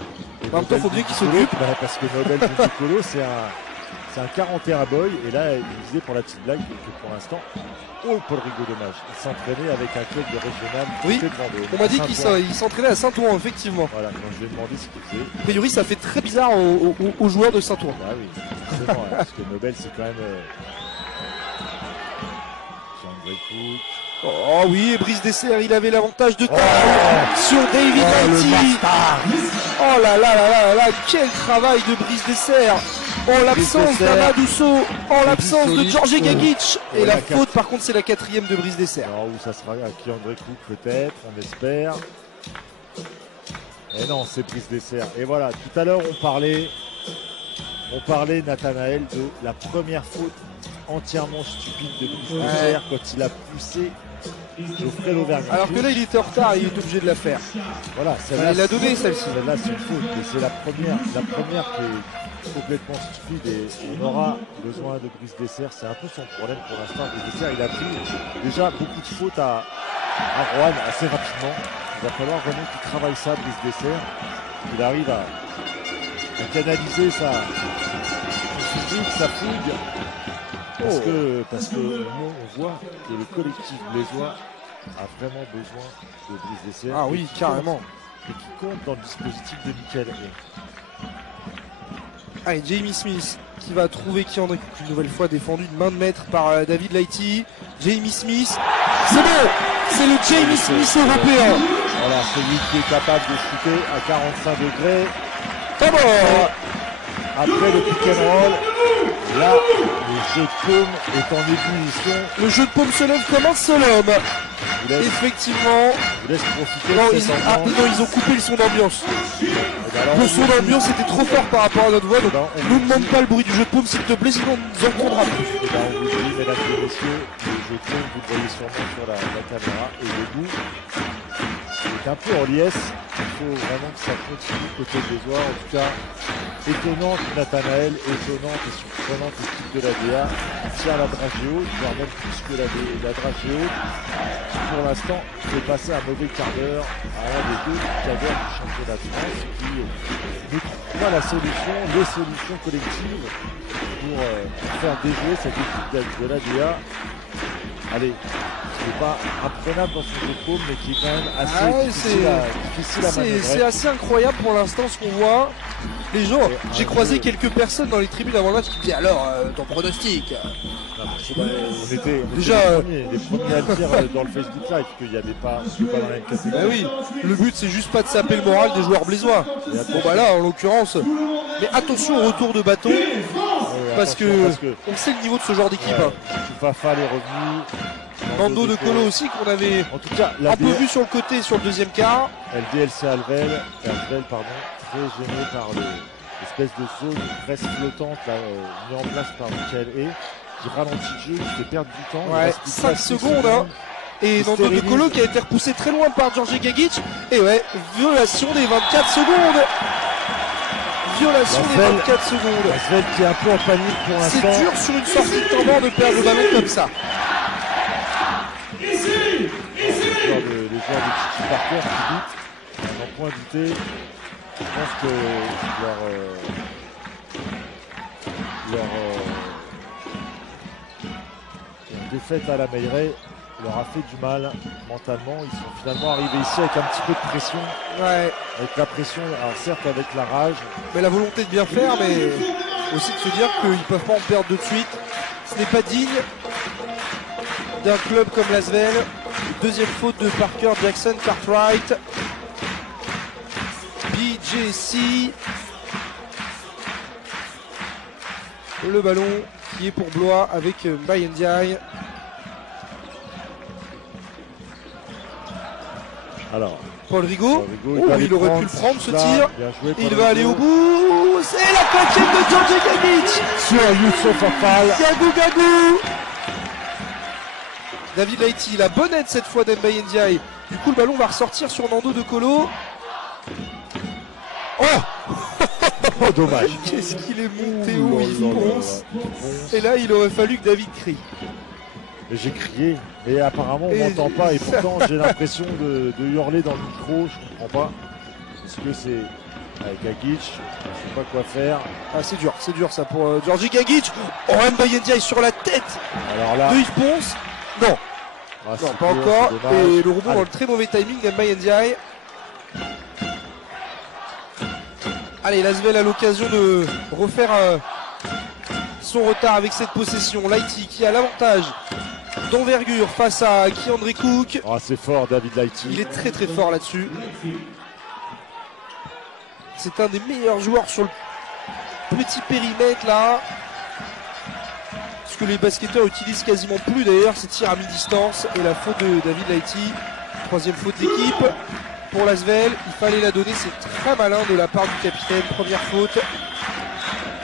En même temps, il faut bien qu'il s'occupe. Parce que Nobel Colo, c'est un 41 boy. Et là, il disait pour la petite blague que pour l'instant, Paul Rigaud, dommage. Il s'entraînait avec un club de régional. Oui, on m'a dit qu'il s'entraînait à Saint-Ouen, effectivement. Voilà, quand je lui ai demandé ce qu'il faisait. A priori, ça fait très bizarre aux joueurs de Saint-Ouen. Ah oui, forcément, parce que Nobel, c'est quand même. Jean Cook. Oh oui, et Brice Dessert, il avait l'avantage de taille sur David Lighty. Oh là là là là là, quel travail de Brice Dessert. En l'absence d'Amadousso, en l'absence de Georges Gagic. Et la faute, par contre, c'est la 4e de Brice Dessert. Alors, où ça sera à qui André Cook, peut-être, on espère. Et non, c'est Brice Dessert. Et voilà, tout à l'heure, on parlait, Nathanaël, de la première faute entièrement stupide de Brice Dessert quand il a poussé Geoffrey Lauvergne. Alors que là, il était en retard, il est obligé de la faire. Voilà, il a donné celle-ci. Celle-là, c'est une faute. Et c'est la première qui est complètement stupide. Et on aura besoin de Brice Dessert. C'est un peu son problème pour l'instant. Brice Dessert, il a pris déjà beaucoup de fautes à Roanne assez rapidement. Il va falloir vraiment qu'il travaille ça, Brice Dessert. Qu'il arrive à canaliser son physique, sa fougue. Parce que on voit que le collectif blésois a vraiment besoin de Brice Dessert. Ah oui, carrément. Et qui compte dans le dispositif de Michael. Allez, Jamie Smith qui va trouver Keandre Cook une nouvelle fois défendu de main de maître par David Lighty. Jamie Smith, c'est bon, c'est le Jamie Smith européen. Voilà, celui qui est capable de shooter à 45 degrés. Pas bon. Après le pick and roll, là, le jeu de paume est en ébullition. Le jeu de paume se lève comme un seul homme. Effectivement. Je vous laisse profiter non, de cette ambiance. Non, ils ont coupé le son d'ambiance. Le son d'ambiance était trop fort par rapport à notre voix. Donc nous ne demande pas le bruit du jeu de paume, s'il te plaît, sinon on nous entendra plus. Et ben, on vous dit, mesdames et messieurs, le jeu de paume, vous le voyez sûrement sur la caméra. Et le bout est un peu en liesse. Il faut vraiment que ça continue côté des oies. En tout cas, étonnante Nathanaël, étonnante et surprenante équipe de la DA qui tient la dragée haute, voire même plus que la dragée haute. Pour l'instant, fait passer un mauvais quart d'heure à l'un des deux cadres du championnat de France qui ne trouve pas les solutions collectives pour faire déjouer cette équipe de la DA. Allez, qui n'est pas imprenable dans son jeu de paume, mais qui est quand même assez difficile à manœuvrer. C'est assez incroyable pour l'instant ce qu'on voit. Les gens, j'ai croisé quelques personnes dans les tribunes avant le match qui disaient alors ton pronostic. On était déjà les premiers à le dire dans le Facebook Live qu'il n'y avait pas dans la même catégorie. Bah oui, le but c'est juste pas de saper le moral des joueurs blésois. Bon bah là en l'occurrence, mais attention au retour de bâton. Parce que on sait le niveau de ce genre d'équipe. Fafa est revenu. Nando de Colo aussi qu'on avait en tout cas, un peu vu sur le côté sur le deuxième quart. LDLC Alvel, très gêné par l'espèce de zone presse flottante mise en place par Michael Hay, qui ralentit le jeu, qui fait perdre du temps. Ouais, 5 secondes hein. Et Nando de Colo qui a été repoussé très loin par Georges Gagic. Et ouais, violation des 24 secondes. Violation des 24 secondes. Asvel qui est un peu en panique pour l'instant. C'est dur sur une sortie de temps mort de perdre le ballon comme ça. Les joueurs de Tiki Parker qui doutent, n'en point douter. Je pense que leur défaite à la Meilleray leur a fait du mal mentalement. Ils sont finalement arrivés ici avec un petit peu de pression. Ouais. Avec la pression, alors certes avec la rage. Mais la volonté de bien faire, mais aussi de se dire qu'ils ne peuvent pas en perdre de suite. Ce n'est pas digne d'un club comme l'Asvel. Deuxième faute de Parker Jackson Cartwright. BJC. Le ballon qui est pour Blois avec Mbaye Ndiaye. Alors, Paul Rigaud, il aurait pu le prendre ce tir. Joué, il va aller au bout. C'est la claquette de Georges Gagic sur Youssouf Afal. Gagou. David Lighty, la bonne aide cette fois d'Mbaye Ndiaye. Du coup, le ballon va ressortir sur Nando de Colo. Oh dommage. Qu'est-ce qu'il est monté haut, il fonce. Et là, il aurait fallu que David crie. Mais j'ai crié, mais apparemment on m'entend pas et pourtant j'ai l'impression de hurler dans le micro, je comprends pas. Est-ce que c'est avec Gagic, je sais pas quoi faire. Ah c'est dur ça pour Georgi Gagic. Oh, Mbaye Ndiaye sur la tête Alors là, de Yves Ponce. Non, ah, non c'est pas dur, encore. c'est dommage. Et le rebond dans Allez. le très mauvais timing d'Mbaye Ndiaye. Allez, l'Asvel a l'occasion de refaire son retard avec cette possession. Lighty qui a l'avantage d'envergure face à Keandre Cook. Ah, c'est fort David Lighty. Il est très très fort là-dessus. C'est un des meilleurs joueurs sur le petit périmètre là. Ce que les basketteurs utilisent quasiment plus d'ailleurs, c'est tir à mi-distance. Et la faute de David Lighty. Troisième faute d'équipe pour l'Asvel. Il fallait la donner, c'est très malin de la part du capitaine. Première faute.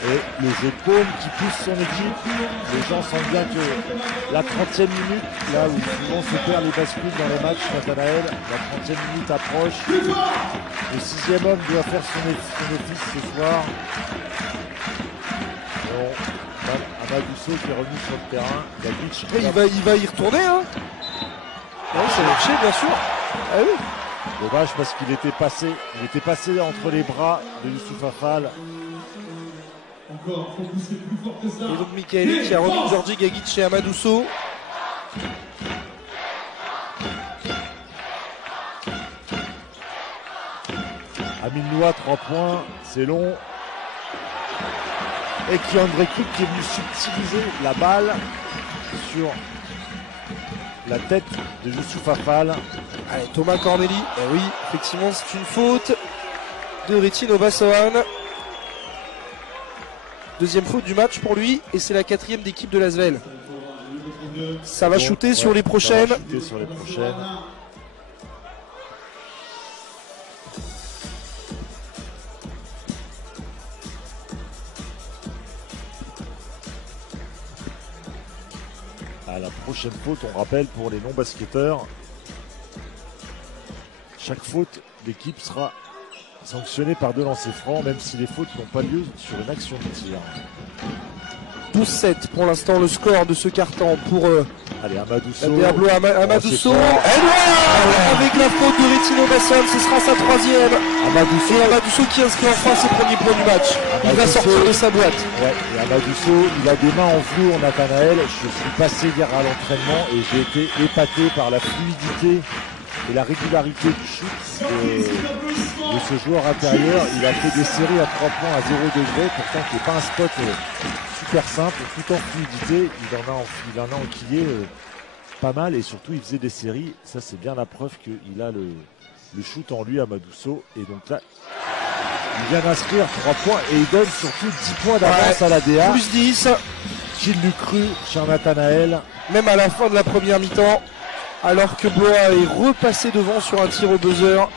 Et le jeu de paume qui pousse son équipe. Les gens sentent bien que la 30e minute, là où souvent se perd les bascules dans les matchs, Nathanaël, la 30e minute approche. Le 6e homme doit faire son office ce soir. Bon, Amadousso qui est revenu sur le terrain. Gagic, Et il va y retourner hein. Ouais, ça marché bien sûr. Ah oui. dommage parce qu'il était passé entre les bras de Youssouf Affal. Encore, faut pousser plus fort que ça. Et donc Michaeli qui a remis Georgi Gagic chez Amadousso. Amine Noah, 3 points, c'est long. Et Keandre Cook qui est venu subtiliser la balle sur la tête de Youssouf Affal. Allez, Thomas Corneli. Eh oui, effectivement, c'est une faute de Ritin Obasohan. Deuxième faute du match pour lui. Et c'est la 4e d'équipe de l'Asvel. Ça va shooter sur les prochaines. Ça va shooter sur les prochaines. À la prochaine faute, on rappelle pour les non-basketteurs, chaque faute, l'équipe sera sanctionnée par 2 lancers francs, même si les fautes n'ont pas lieu sur une action de tir. 12-7 pour l'instant le score de ce carton pour Allez, Amadousso. Diablo Amadousso. Oh, c'est fort. Avec la faute de Ritin Obasohan, ce sera sa 3e. Amadousso. Et Amadousso qui inscrit enfin ses premiers points du match. Il va Amadousso. sortir de sa boîte. Ouais, et Amadousso, il a des mains en velours, Nathanaël. Je suis passé hier à l'entraînement et j'ai été épaté par la fluidité et la régularité du shoot de ce joueur intérieur. Il a fait des séries à 3 points à 0 degré, pourtant qui n'est pas un spot super simple, tout en fluidité. Il en a enquillé pas mal et surtout il faisait des séries. Ça c'est bien la preuve qu'il a le shoot en lui, Amadousso. Et donc là, il vient d'inscrire 3 points et il donne surtout 10 points d'avance à la DA. Plus 10. Qui l'eût cru, cher Nathanaël. Même à la fin de la première mi-temps, alors que Blois est repassé devant sur un tir au buzzer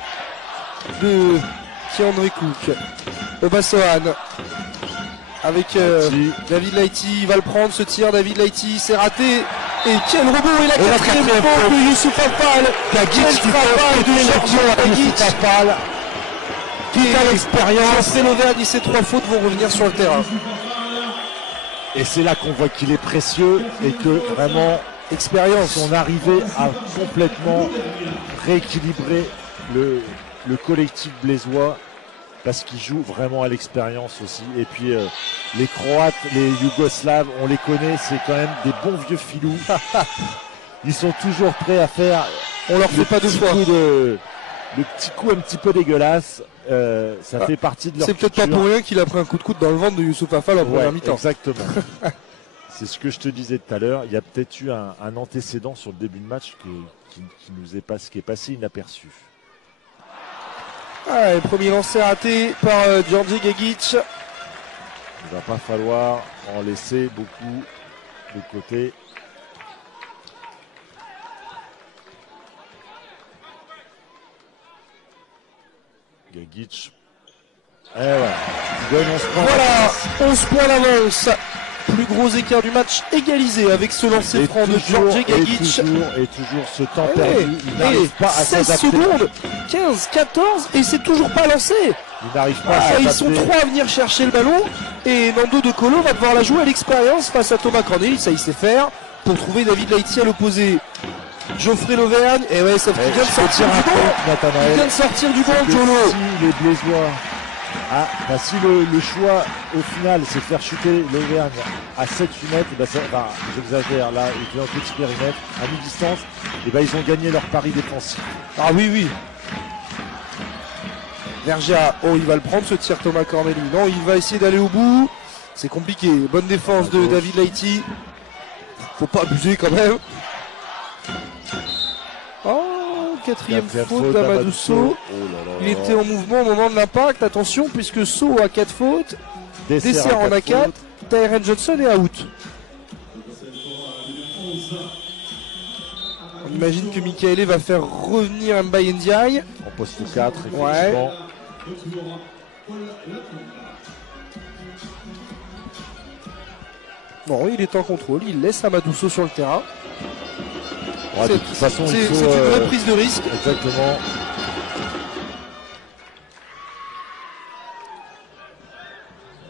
de Keandre Cook. Obasohan avec David Lighty, il va le prendre ce tir, David Lighty, c'est raté. Et quel rebond, et la 4e faute de Youssouf Affal. Quel travail de Georgi Gagic. Affal. Qui a l'expérience. C'est l'Auvergne, ces 3 fautes vont revenir sur le terrain. Et c'est là qu'on voit qu'il est précieux et que vraiment Expérience. son arrivée a complètement rééquilibré le collectif blésois parce qu'il joue vraiment à l'expérience aussi. Et puis les Croates, les Yougoslaves, on les connaît, c'est quand même des bons vieux filous. Ils sont toujours prêts à faire. On leur fait pas 2 fois. Le petit coup un petit peu dégueulasse, ça fait partie de leur C'est peut-être pas culture. pour rien qu'il a pris un coup de coude dans le ventre de Youssouf Affal en première mi-temps. Exactement. C'est ce que je te disais tout à l'heure. Il y a peut-être eu un antécédent sur le début de match qui est passé inaperçu. Ah, premier lancer raté par Georgi Gagic. Il va pas falloir en laisser beaucoup de côté. Gagic. Et voilà. Il donne 11 points. Voilà, 11 points d'avance. Plus gros écart du match égalisé avec ce lancer Et franc de toujours, Georgi Gagic. et toujours ce temps perdu. Il n'arrive pas à 16 s'adapter. secondes, 15, 14 et c'est toujours pas lancé. Il n'arrive pas à Ah, ils sont s'adapter. 3 à venir chercher le ballon et Nando De Colo va devoir la jouer à l'expérience face à Thomas Corneli, ça il sait faire. pour trouver David Laïti à l'opposé. Geoffrey Lauvergne, et ouais, sauf qu'il vient de sortir du banc. Il vient de sortir du banc, Jolo. Si les Blésois, si le choix au final c'est de faire chuter l'Auvergne à 7-8 mètres, j'exagère là, il fait un petit périmètre, à mi-distance, et ils ont gagné leur pari défensif. Ah oui, oui. Vergia, il va le prendre ce tir, Thomas Corneli. Non, il va essayer d'aller au bout. C'est compliqué. Bonne défense de David Laïti. Faut pas abuser quand même. Oh, quatrième faute d'Amadou So. Il était en mouvement au moment de l'impact. Attention, puisque So a 4 fautes. Dessert en a 4. Tyren Johnson est out. On imagine que Michaele va faire revenir Mbaye Ndiaye. En poste 4, effectivement. Ouais. Non, il est en contrôle. Il laisse Amadou So sur le terrain. Ouais, de toute façon, c'est une vraie prise de risque. Exactement.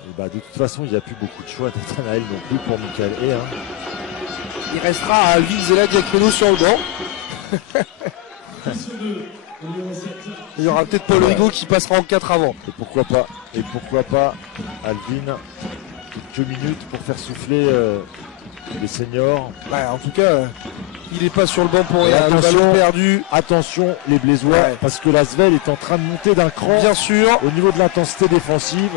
Et de toute façon, il n'y a plus beaucoup de choix Nathanaël non plus pour Michael. Il restera à Alvin Zela Diacono sur le banc. Il y aura peut-être Paul Rigaud qui passera en 4 avant. Et pourquoi pas Alvin, quelques minutes pour faire souffler les seniors. Ouais, en tout cas, il n'est pas sur le banc pour rien. Le ballon perdu. Attention les Blésois, parce que l'Asvel est en train de monter d'un cran. Bien sûr. Au niveau de l'intensité défensive.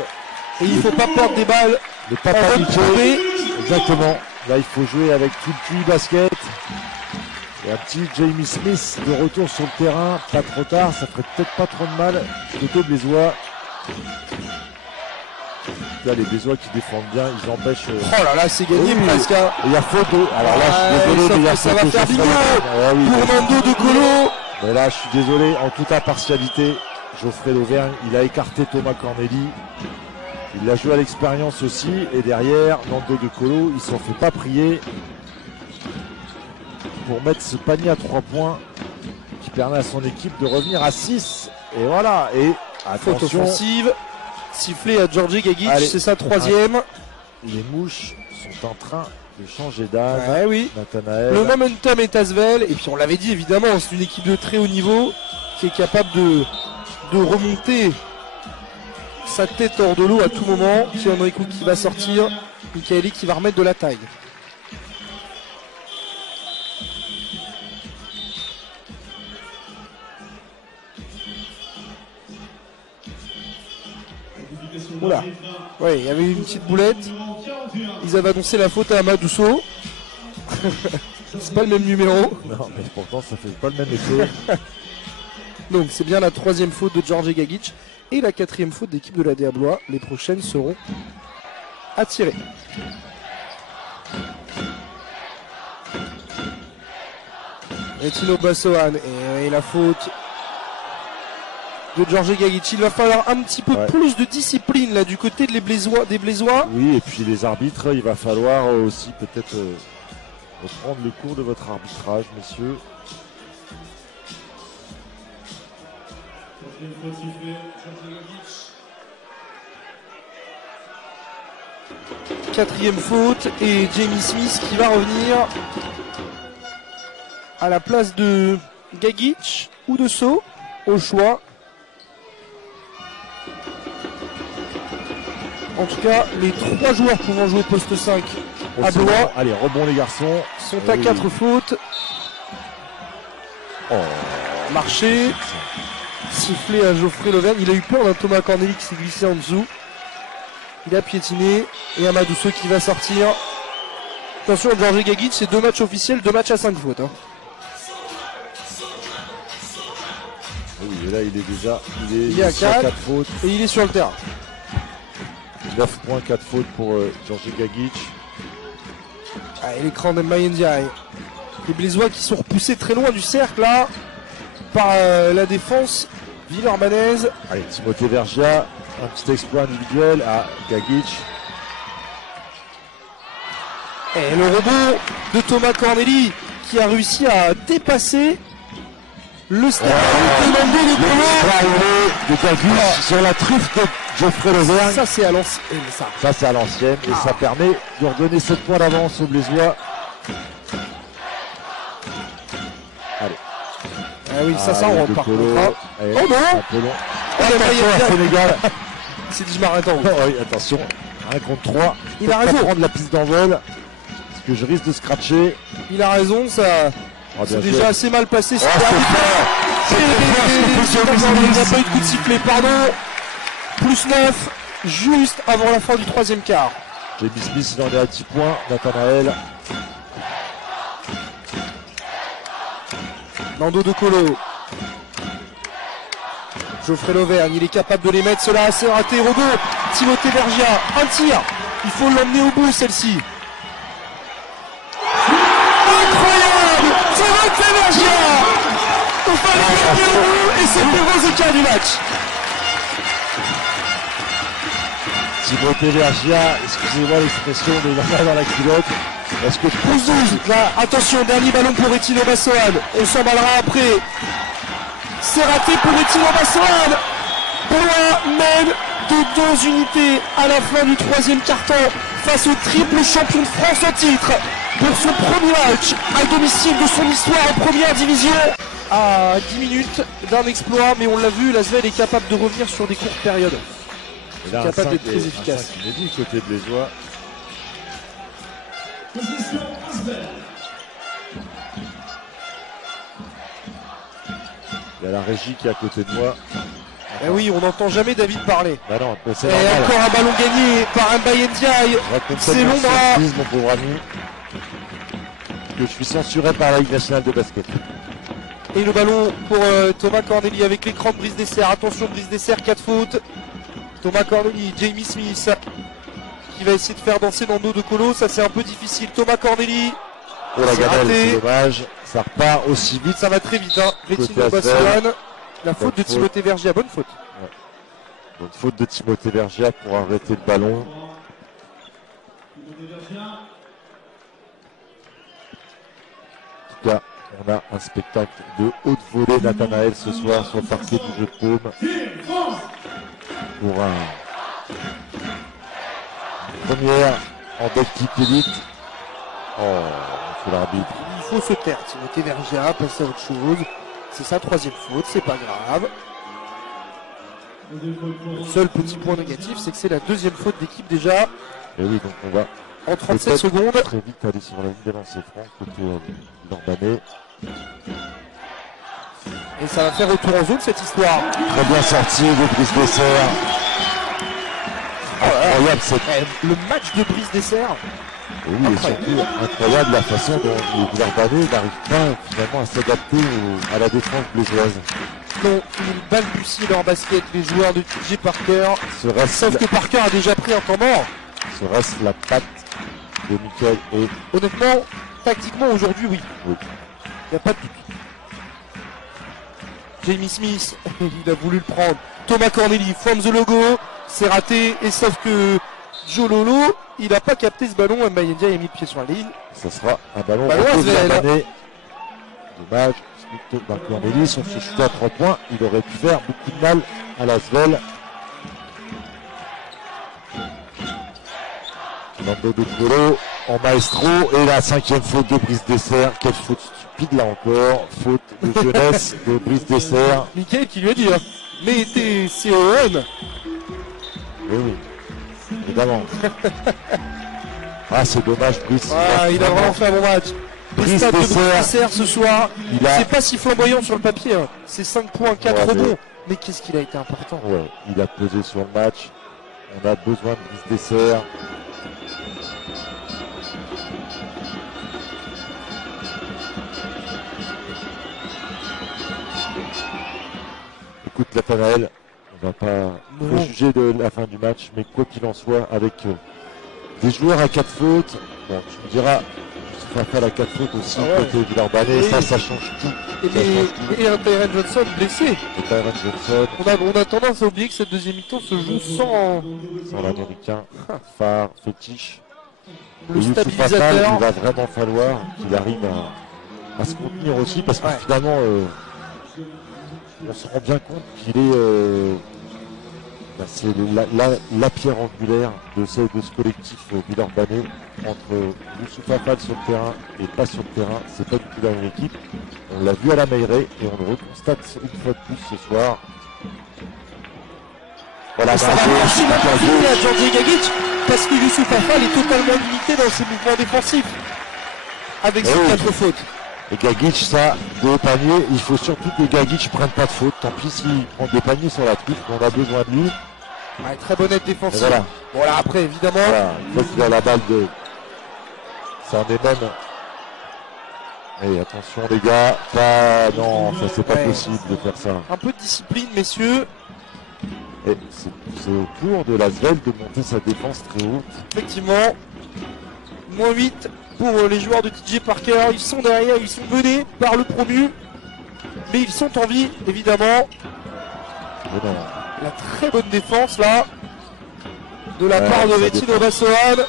Et il ne faut pas perdre des balles. Ne pas paniquer. Exactement. Là, il faut jouer avec tout le QI basket. Et un petit Jamie Smith de retour sur le terrain. Pas trop tard, ça ferait peut-être pas trop de mal. Côté Blésois. Là, les Blésois qui défendent bien, ils empêchent. Oh là là, c'est gagné presque. Il y a faute. Alors là, je suis désolé, mais il y a ça va faire bingo pour Nando de Colo. Mais là, je suis désolé, en toute impartialité, Geoffrey Lauvergne, il a écarté Thomas Corneli. Il l'a joué à l'expérience aussi. Et derrière, Nando de Colo, il s'en fait pas prier pour mettre ce panier à 3 points qui permet à son équipe de revenir à 6. Et voilà. Et faute offensive. Sifflé à Georgi Gagic, c'est sa 3e. Les mouches sont en train de changer d'âge. Ouais, oui. Nathanaël. Le momentum est Asvel. Et puis on l'avait dit évidemment, c'est une équipe de très haut niveau qui est capable de remonter sa tête hors de l'eau à tout moment. Puis Enrico qui va sortir. Michaeli qui va remettre de la taille. Oula, ouais, il y avait une petite boulette. Ils avaient annoncé la faute à Amadou So. C'est pas le même numéro. Non, mais pourtant ça fait pas le même effet. Donc c'est bien la 3e faute de Georgi Gagic et la 4e faute d'équipe de la Diablois. Les prochaines seront à tirer. Et Tino Bassoan et la faute de Georgi Gagic. Il va falloir un petit peu plus de discipline là du côté des Blésois. Oui, et puis les arbitres, il va falloir aussi peut-être reprendre le cours de votre arbitrage, messieurs. Quatrième faute et Jamie Smith qui va revenir à la place de Gagic ou de So au choix. En tout cas, les 3 joueurs pouvant jouer poste 5 à Blois. Allez, rebond les garçons. Sont à 4 fautes. Marché. Sifflé à Geoffrey Lauvergne. Il a eu peur d'un Thomas Corneli qui s'est glissé en dessous. Il a piétiné. Et Amadou So qui va sortir. Attention, Georgi Gagic, c'est 2 matchs officiels, 2 matchs à 5 fautes. Oui, et là il est déjà il est à 4 fautes. Et il est sur le terrain. 9 points, 4 fautes pour Georgi Gagic. Et l'écran d'Mbaye Ndiaye. Les Blésois qui sont repoussés très loin du cercle là par la défense villeurbannaise. Allez, Timothée Vergia, un petit exploit individuel à Gagic. Et le rebond de Thomas Corneli qui a réussi à dépasser le stade de Gagic sur la truffe de Geoffrey Lauvergne. Ça c'est à l'ancienne. Ça c'est à l'ancienne et ça permet de redonner 7 points d'avance aux Blésois. Allez. Ah oui, ça rentre par contre. Hein. Allez, Oh non. un peu long. Attention Attention à Sénégal. C'est dit je m'arrête en haut. Oh, oui, attention. 1 contre 3. Il a raison. Prendre la piste d'envol. Parce que je risque de scratcher. Il a raison, ça. Oh, C'est bien déjà joué. assez mal passé. Oh, c'est fort. Il n'a pas eu de coup de sifflet, pardon. Plus 9, juste avant la fin du troisième quart. Jamie Smith, il en est à 10 points. Nathanaël. Nando De Colo. Geoffrey Lauvergne, il est capable de les mettre. Cela assez raté. Rebond. Timothée Vergia. Un tir. Il faut l'emmener au bout, celle-ci. Incroyable. Timothée Vergia. Il fallait l'emmener au bout et c'est le gros écart du match. Timothée Vergia, excusez-moi l'expression, mais il en a dans la culotte. Est-ce que 12-12, là, attention, dernier ballon pour Etino Bassoane. On s'emballera après. C'est raté pour Etino Bassoane. Blois mène de 2 unités à la fin du troisième quart-temps face au triple champion de France en titre pour son premier match à domicile de son histoire en première division. À 10 minutes d'un exploit, mais on l'a vu, l'Asvel est capable de revenir sur des courtes périodes. il a Capable un d'être 5 très efficace. inédit côté blésois. Position Asvel. Il y a la régie qui est à côté de moi. Eh oui, on n'entend jamais David parler. Bah non, mais c'est Et normal. encore un ballon gagné par un Ndiaye. Raconte C'est tellement l'ombre. surprise, mon pauvre ami, que je suis censuré par la Ligue nationale de basket. Et le ballon pour Thomas Corneli avec l'écran de Brice Dessert. Attention, Brice Dessert, 4 fautes. Thomas Corneli, Jamie Smith qui va essayer de faire danser Nando De Colo. Ça c'est un peu difficile. Thomas Corneli, Pour la c'est gamelle, raté. c'est dommage. Ça repart aussi vite. Ça va très vite. Hein. Côté Rétino Asvel. Bassoane. La faute de Bonne Timothée Vergia. Bonne faute. Donc faute de Timothée Vergia pour arrêter le ballon. En tout cas, on a un spectacle de haute volée Nathanaël ce soir sur le parquet du jeu de paume. Pour une première en d'équipe élite. Oh, c'est l'arbitre. Il faut se taire. Timothée Vergia, passer à autre chose. C'est sa troisième faute. C'est pas grave. Le seul petit point négatif, c'est que c'est la deuxième faute d'équipe déjà Et oui, donc on va en 37 peut-être secondes. très vite aller sur la ligne des lancers francs côté Lorbanais. Et ça va faire retour en zone cette histoire. Très bien sorti de Brice Dessert. Incroyable cette. Le match de Brice Dessert. Et oui, et surtout incroyable la façon dont les Lorbanais n'arrivent pas finalement à s'adapter à la défense blésoise. Non, ils balbutient leur basket, les joueurs de TJ Parker. Sauf que Parker a déjà pris un temps mort. Ce reste la patte de Michael et Honnêtement, tactiquement aujourd'hui, oui. oui. Il n'y a pas de doute. Jamie Smith, il a voulu le prendre. Thomas Corneli, from the logo, c'est raté. Et sauf que Joe Lolo, il n'a pas capté ce ballon. Ndiaye a mis le pied sur la ligne. Ça sera un ballon Ballon repos de Asvel. Lorbanais. Dommage. Smith Corneli, son shooter à 3 points, il aurait pu faire beaucoup de mal à l'Asvel. Nando De Colo en maestro et la 5e faute de Brice Dessert. Quelle faute stupide là encore. Faute de jeunesse de Brice Dessert. Michael qui lui a dit, hein, mais t'es COM. Oui, oui, évidemment. Ah, c'est dommage, Brice. Ah, il a vraiment fait un bon match. Brice Les stats de Brice Dessert. Dessert ce soir, Il a- c'est pas si flamboyant sur le papier. Hein. C'est 5 points, 4 Ouais, rebonds. Mais qu'est-ce qu'il a été important. Ouais, il a pesé sur le match. On a besoin de Brice Dessert. Écoute, Nathanaël, on va pas Non. juger de la fin du match, mais quoi qu'il en soit, avec des joueurs à 4 fautes, bon, tu me diras, ça fait la 4 fautes aussi Ah ouais. côté Villeurbanais, Oui. ça change tout. Et un Tyrone Johnson blessé. Et Tyron Johnson, On a tendance à oublier que cette deuxième mi-temps se joue sans sans l'américain, phare, fétiche. le Et Youssouf Attal, stabilisateur. il va vraiment falloir qu'il arrive à se contenir aussi parce que Ouais. finalement on se rend bien compte qu'il est C'est la pierre angulaire de ce collectif Villeurbanais entre Youssouf Afal sur le terrain et pas sur le terrain. C'est pas du tout la même équipe. On l'a vu à la Meilleray et on le reconstate une fois de plus ce soir. Voilà, ça va marcher à Georgi Gagic parce que Youssouf Afal est totalement limité dans ses mouvements défensifs avec ses 4 fautes. Et Gagic, ça, des paniers, il faut surtout que Gagic prenne pas de faute. Tant pis s'il prend des paniers sur la truffe, on a besoin de lui. Ouais, très bonne aide défensive. Voilà. Bon là après évidemment. Voilà, une fois qu'il a la balle de. Ça en est même. Et attention les gars, pas. Non, ça c'est pas possible de faire ça. Un peu de discipline messieurs. Et c'est au tour de l'Asvel de monter sa défense très haute. Effectivement. Moins 8 pour les joueurs de DJ Parker. Ils sont derrière, ils sont menés par le promu. Mais ils sont en vie évidemment. Mais non. La très bonne défense là de la part de Retino Bassoane.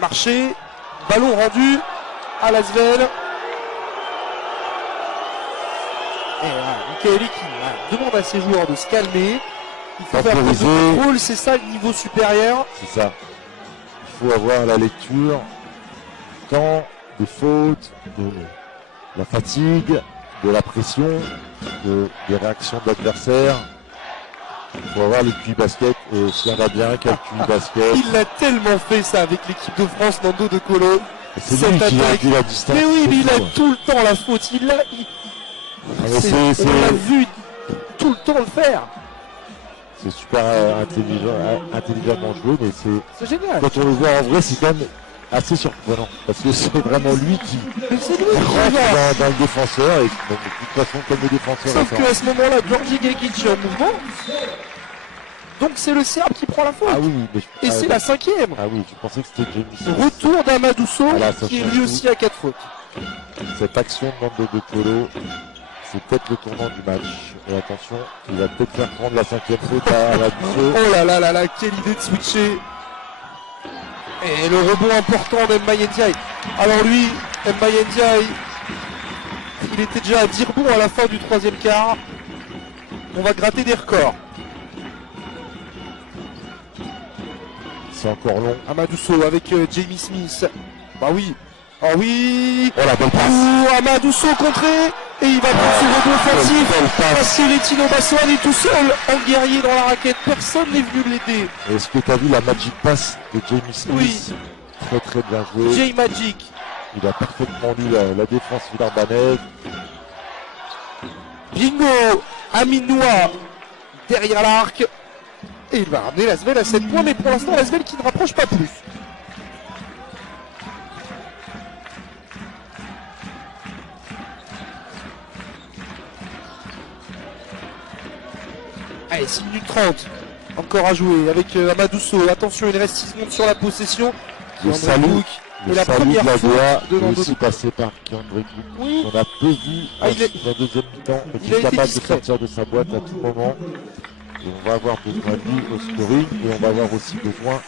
Marché, ballon rendu à l'Asvel. Et voilà, Michaeli qui demande à ses joueurs de se calmer. Il faut faire plus de contrôle, c'est ça le niveau supérieur. C'est ça. Il faut avoir la lecture du temps, des fautes, de la fatigue, de la pression, des réactions de l'adversaire. Il faut avoir le QI basket et s'il y en a bien quel QI basket. Il l'a tellement fait ça avec l'équipe de France, Nando De Colo. C'est lui qui a vu la distance. Mais oui, mais il a tout le temps la faute. On l'a vu tout le temps le faire. C'est super intelligemment joué, mais c'est génial. Quand on le voit en vrai, c'est quand même assez surprenant. Parce que c'est vraiment lui qui rentre dans le défenseur. Et de toute façon, comme le défenseur. Sauf qu'à ce moment-là, Georgi Gagic est en mouvement. Donc c'est le Serbe qui prend la faute. Ah oui, mais et c'est la 5e. Ah oui, je pensais que c'était James. Retour d'Amadousso qui est lui aussi à 4 fautes. Cette action de Nando De Colo, c'est peut-être le tournant du match. Et attention, il va peut-être faire prendre la 5e faute à Amadousso. Oh là là là là, quelle idée de switcher. Et le rebond important d'Mbaye Ndiaye. Alors lui, Mbaye Ndiaye, il était déjà à 10 rebonds à la fin du 3e quart. On va gratter des records. C'est encore long. Amadousso avec Jamie Smith. Bah oui. Oh oui. Oh la bonne passe. Amadousso contré. Et il va prendre ce rebond offensif. Parce que Retino Bassoane est tout seul en guerrier dans la raquette. Personne n'est venu l'aider. Est-ce que tu as vu la magic pass de Jamie Smith? Oui. Très très bien joué. J-Magic. Il a parfaitement lu la défense villeurbannaise. Bingo. Aminoua derrière l'arc. Et il va ramener l'Asvel à 7 points, mais pour l'instant l'Asvel qui ne rapproche pas plus. Allez, 6 minutes 30. Encore à jouer avec Amadousso. Attention, il reste 6 secondes sur la possession. Le salut et la première fois de Nando aussi passé par Keandre Cook. Oui. On a peu vu la deuxième mi-temps. Il est capable de sortir de sa boîte à tout moment. Et on va avoir besoin de lui au scoring et on va avoir aussi besoin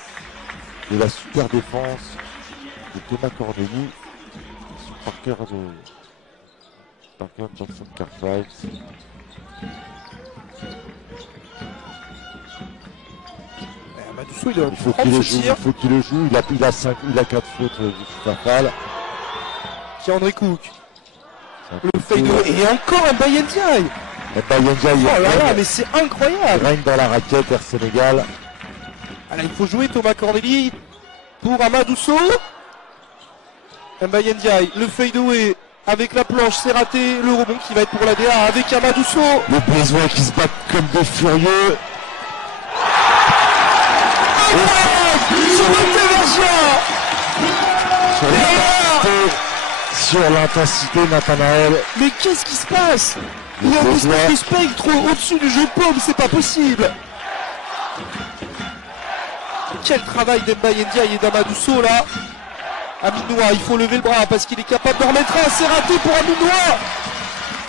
de la super défense de Thomas Corneli sur Parker Jackson Carfiles. Amadousso, il faut qu'il le joue, il a 4 fautes du Fafal. Keandre Cook. Le fade et encore un Mbaye Ndiaye. Oh là là, mais c'est incroyable. Il règne dans la raquette Air Sénégal. Alors il faut jouer Thomas Corneli pour Amadousso. Mbaye Ndiaye, le fadeaway avec la planche, c'est raté. Le rebond qui va être pour la DA avec Amadousso. Les Bézois qui se battent comme des furieux. Sur l'intensité, Nathanaël. Mais qu'est-ce qui se passe? Il y a une espèce de spectre au-dessus du jeu paume, c'est pas possible. Quel travail d'Mbaye Ndiaye et d'Amadousso là. Aminoua, il faut lever le bras parce qu'il est capable de remettre un, c'est raté pour Aminoua.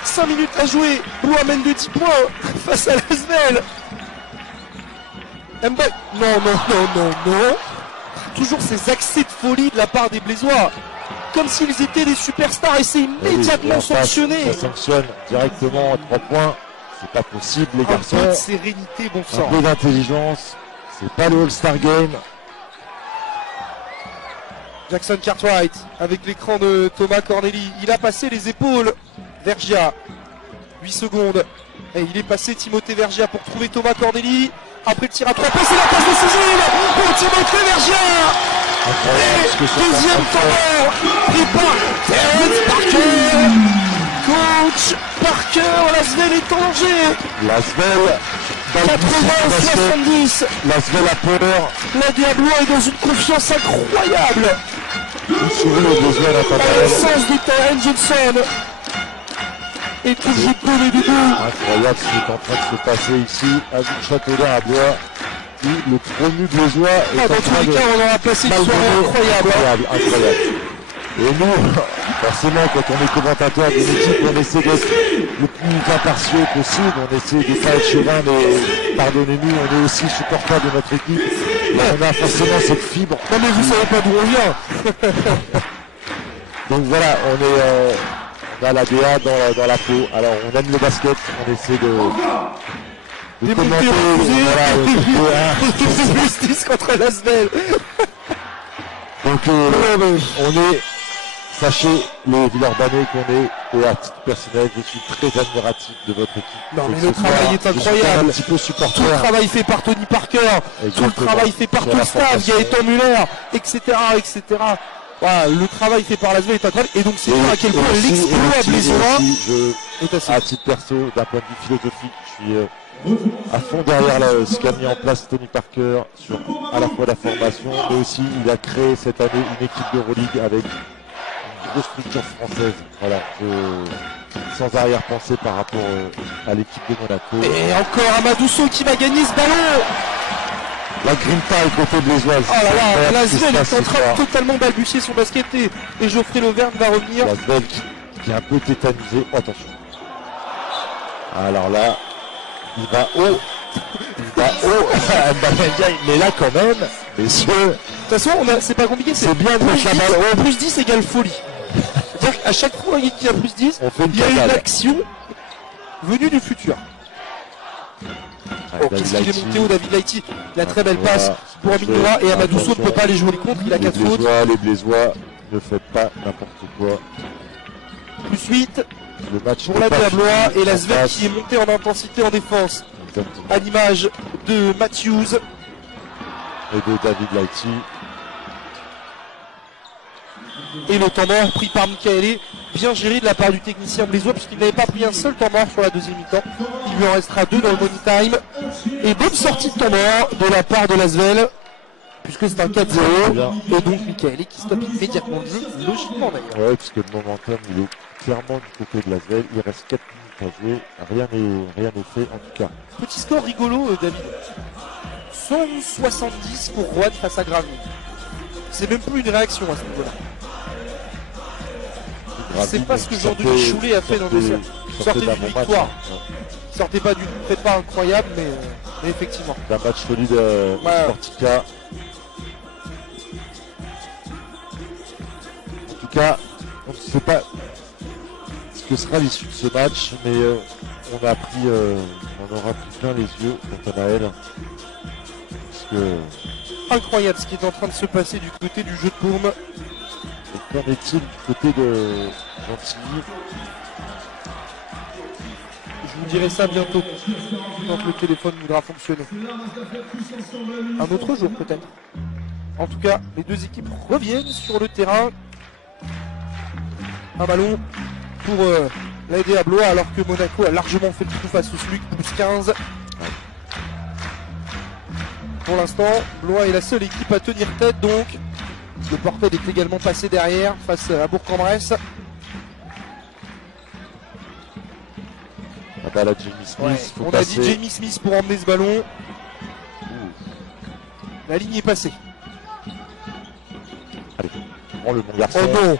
5 minutes à jouer, Blois mène de 10 points face à l'Asvel. Mbaye, non. Toujours ces accès de folie de la part des Blésois. Comme s'ils étaient des superstars et c'est immédiatement sanctionné. Ça sanctionne directement à 3 points. C'est pas possible, les Un peu de garçons. sérénité, bon Un sang. peu d'intelligence. C'est pas le All-Star Game. Jackson Cartwright avec l'écran de Thomas Corneli. Il a passé les épaules. Vergia. 8 secondes. Et il est passé Timothée Vergia pour trouver Thomas Corneli. Après le tir à 3 points, c'est la passe de Suzine pour Timothée Vergia. Incroyable ce que c'est. Deuxième temps pris par Terrence Parker. Coach Parker, Lasvel est en danger. Lasvel. 80-70. Lasvel a peur. La Diablo est dans une confiance incroyable. Vous souvenez le besoin Dans le d'International. sens de Terrence Johnson. Et toujours pour les débuts. Incroyable ce qui est en train de se passer ici à Châteaulin à Blois. Où le promu Bloisois est Ah, en dans tous train les de cas, on aura passé une soirée incroyable. incroyable. Et nous, forcément, quand on est commentateur d'une équipe, on essaie d'être le plus impartiaux possible. On essaie de pas être chauvin, mais pardonnez-nous, on est aussi supporters de notre équipe. Et on a forcément cette fibre. Non mais vous savez pas d'où on vient. Donc voilà, on a la DA dans la peau. Alors on aime le basket, on essaie de Démonter, commenter. refuser. Voilà, Plus 10 contre Lasvel. donc on est, sachez les Villeurbanais qu'on est, et à titre personnel, je suis très admiratif de votre équipe. Non, mais Ce le travail soir, est je suis incroyable. un petit peu Tout le supporter. travail fait par Tony Parker, tout le Exactement. travail fait par Sur tout la le staff, formation. Gaëtan Muller, etc. etc. Voilà, le travail fait par Lasvel est incroyable. Et donc c'est dire à quel point l'exploit blésois est assez. À titre perso, d'un point de vue philosophique, je suis à fond derrière ce qu'a mis en place Tony Parker sur à la fois la formation, mais aussi il a créé cette année une équipe d'Euroleague avec une grosse structure française. Voilà, sans arrière-pensée par rapport à l'équipe de Monaco. Et encore Amadousso qui va gagner ce ballon. La grinta est côté de l'Ésoise. Oh là là, Lasvel est en train de totalement balbutier son basket et Geoffrey Lauvergne va revenir. Lasvel qui est un peu tétanisé. Oh, attention. Alors là, il va haut. Il va haut. Mais là quand même, messieurs. De toute façon, c'est pas compliqué, C'est bien de plus mettre la 10, balle haut. plus 10 égale folie. C'est-à-dire qu'à chaque fois qu'il y a plus 10, On fait une il y a une cascade. action venue du futur. Oh, qu'est-ce qu'il est monté haut, David Laïti. La très belle passe pour Aminora et Amadousso ne peut pas aller jouer les contre, il a 4 fautes. Les Blésois, ne faites pas n'importe quoi. Plus 8 Le match pour n'est la pas Diablois fini. et Lasvel En face. qui est monté en intensité en défense. Exactement. À l'image de Matthews. Et de David Lighty. Et le temps mort pris par Michaele, bien géré de la part du technicien blésois puisqu'il n'avait pas pris un seul temps mort sur la deuxième mi-temps. Il lui en restera 2 dans le money time. Et bonne sortie de temps mort de la part de Lasvel puisque c'est un 4-0. Et donc Michaele qui stoppe immédiatement le jeu, logiquement d'ailleurs. Ouais, parce que le momentum, il est clairement du côté de Lasvel. Il reste 4 minutes à jouer. Rien n'est fait en tout cas. Petit score rigolo, David. 170 pour Rouen face à Gravny. C'est même plus une réaction à ce niveau-là. C'est pas ce que Jean-Denis Choulet a fait dans le dessert. Sortez d'une victoire. Sortez pas d'une fête pas incroyable, mais effectivement. Un match solide Ouais. Sportica. En tout cas, on ne sait pas ce que sera l'issue de ce match, mais on aura pris plein les yeux quant à Naël. Parce que Incroyable ce qui est en train de se passer du côté du jeu de paume. qu'en est-il du côté de Gentilly? Je vous dirai ça bientôt quand le téléphone voudra fonctionner. Un autre jour peut-être. En tout cas, les deux équipes reviennent sur le terrain. Un ballon pour l'aider à Blois alors que Monaco a largement fait le coup face au SLUC, plus 15. Pour l'instant, Blois est la seule équipe à tenir tête donc. Le Portel est également passé derrière face à Bourg-en-Bresse. la balle à Jamie Smith. Ouais, Faut on passer. a dit Jamie Smith pour emmener ce ballon. La ligne est passée. Allez, prends le bon garçon. Oh non!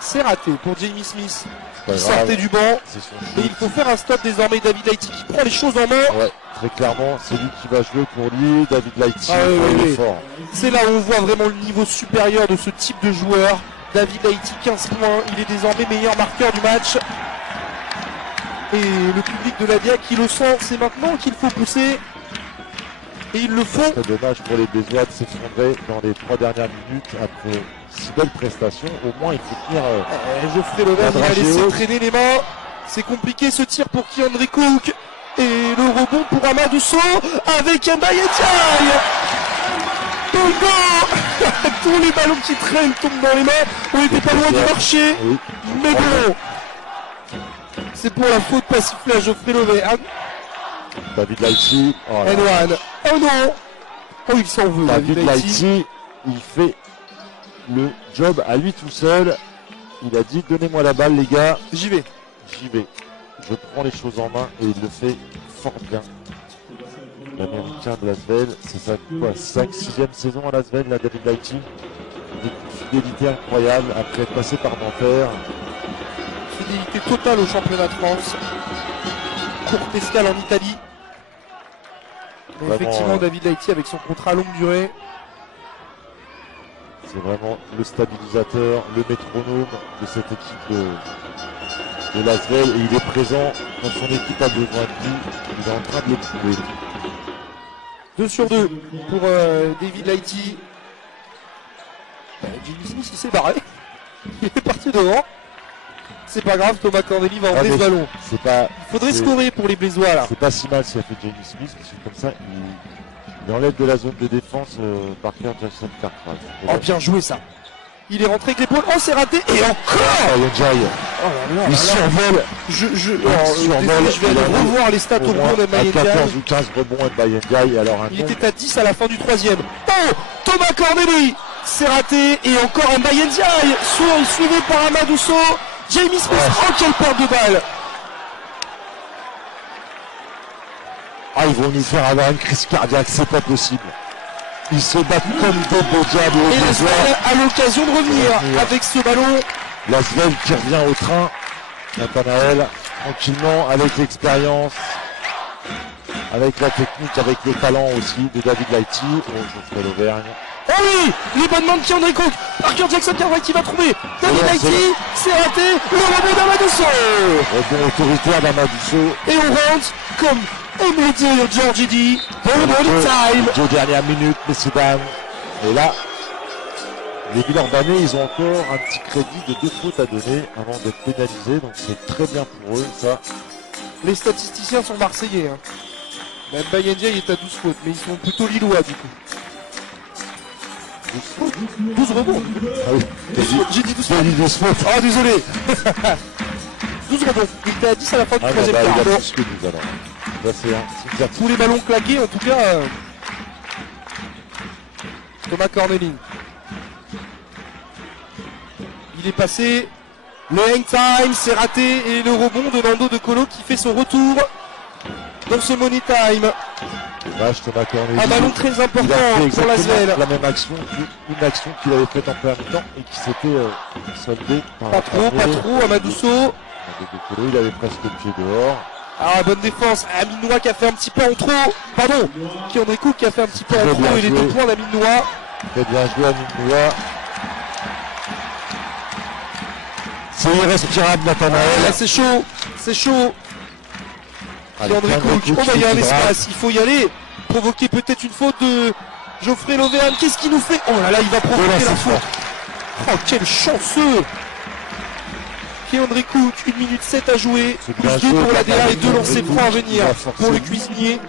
C'est raté pour Jamie Smith Pas qui grave, sortait du banc. c'est son Et shoot. il faut faire un stop désormais. David Lighty qui prend les choses en main. Ouais, très clairement, c'est lui qui va jouer pour lui. David Lighty, Ah oui, il oui, est oui. fort. C'est là où on voit vraiment le niveau supérieur de ce type de joueur. David Lighty, 15 points. Il est désormais meilleur marqueur du match. Et le public de la Dia qui le sent, c'est maintenant qu'il faut pousser. Et ils le font. C'est dommage pour les Bézois de s'effondrer dans les 3 dernières minutes après si belle prestation. Au moins, il faut tenir. Geoffrey Lauvergne, il va laisser traîner les mains. C'est compliqué ce tir pour Keandre Cook. Et le rebond pour Amadou Sow avec Mbaye Ndiaye. Tous les ballons qui traînent tombent dans les mains. On était pas loin du marché. Oui. Mais bon, c'est pour la faute pas sifflée à Geoffrey Lauvergne. David Laïti. Oh là. N1. Oh non. Oh, il s'en veut. David Laïti, il fait le job à lui tout seul. Il a dit donnez-moi la balle les gars. J'y vais. J'y vais. Je prends les choses en main et il le fait fort bien. L'Américain de Lasvel, c'est sa 5-6e saison à Lasvel, la David Laïti. Une fidélité incroyable après être passé par Nanterre. Fidélité totale au championnat de France. Courte escale en Italie. Mais Vraiment, effectivement, David Laïti avec son contrat longue durée. C'est vraiment le stabilisateur, le métronome de cette équipe de Lasvel. Et il est présent quand son équipe a besoin de lui. Il est en train de le trouver. 2 sur 2 pour David Laïti. Jimmy Smith il s'est barré. Il est parti devant. C'est pas grave, Thomas Corneli va enlever ce ballon. Il faudrait scorer pour les Blésois là. C'est pas si mal ce qu'a fait Jamie Smith, parce que comme ça, il enlève de la zone de défense Parker Jackson Cartwright. Oh, bien joué ça. Il est rentré avec l'épaule. Oh, c'est raté. Et encore il survole. Je vais aller revoir les stats au bout de Mbaye Ndiaye. 14 ou 15 rebonds Mbaye Ndiaye. Alors il était à 10 à la fin du 3e. Oh, Thomas Corneli. C'est raté. Et encore Mbaye Ndiaye. Suivi par Amadou Sow. Jamie Smith. Oh, quelle perte de balle. Ah, ils vont nous faire avoir une crise cardiaque. C'est pas possible. Ils se battent comme des beaux diables. Et Lasvel a l'occasion de revenir avec ce ballon. Lasvel qui revient au train. Nathanaël, tranquillement, avec l'expérience, avec la technique, avec le talent aussi de David Laïti. Geoffrey Lauvergne. Oh oui, les bonnes mains de Keandre Cook. Parker Jackson Cartwright qui va trouver. David Laïti, c'est raté. Le rebond d'Amadou Sow. Rebond autoritaire d'Amadou Sow. Et on rentre comme aimé dire Georgie dit. Bonne time. 2 dernières minutes, messieurs dames. Et là, les Villeurbanais, ils ont encore un petit crédit de 2 fautes à donner avant d'être pénalisés. Donc c'est très bien pour eux, ça. Les statisticiens sont marseillais. Hein. Même Mbaye Ndiaye est à 12 fautes, mais ils sont plutôt lillois du coup. 12 rebonds. Ah oui, j'ai dit 12 fautes. Oh désolé. 12 rebonds. Il était à 10 à la fin du 3e quart. Il a plus que 12 alors. Là, c'est tous les ballons claqués en tout cas. Thomas Corneli. Il est passé. Le hang time, c'est raté. Et le rebond de Nando De Colo qui fait son retour dans ce money time. Dommage, Thomas Corneli. Un ballon très important pour Lasvel. La même action, une action qu'il avait faite en première mi-temps et qui s'était soldée par pas trop, Amadou Sow. De Colo, il avait presque le pied dehors. Ah, bonne défense. Aminois qui a fait un petit peu en trop. Pardon. Keandre Cook qui a fait un petit peu en trop. Et les 2 points d'Aminois. Très bien joué Aminois. C'est irrespirable, Nathanaël. Là, c'est chaud. C'est chaud. Keandre Cook. Oh, bah, il y a un espace. Il faut y aller. Provoquer peut-être une faute de Geoffrey Lauvergne. Qu'est-ce qu'il nous fait? Oh là là, il va provoquer la faute. Oh, quel chanceux. Keandre Cook, 1 minute 7 à jouer, plus 2 pour la DA et 2 lancers francs à venir pour le cuisinier.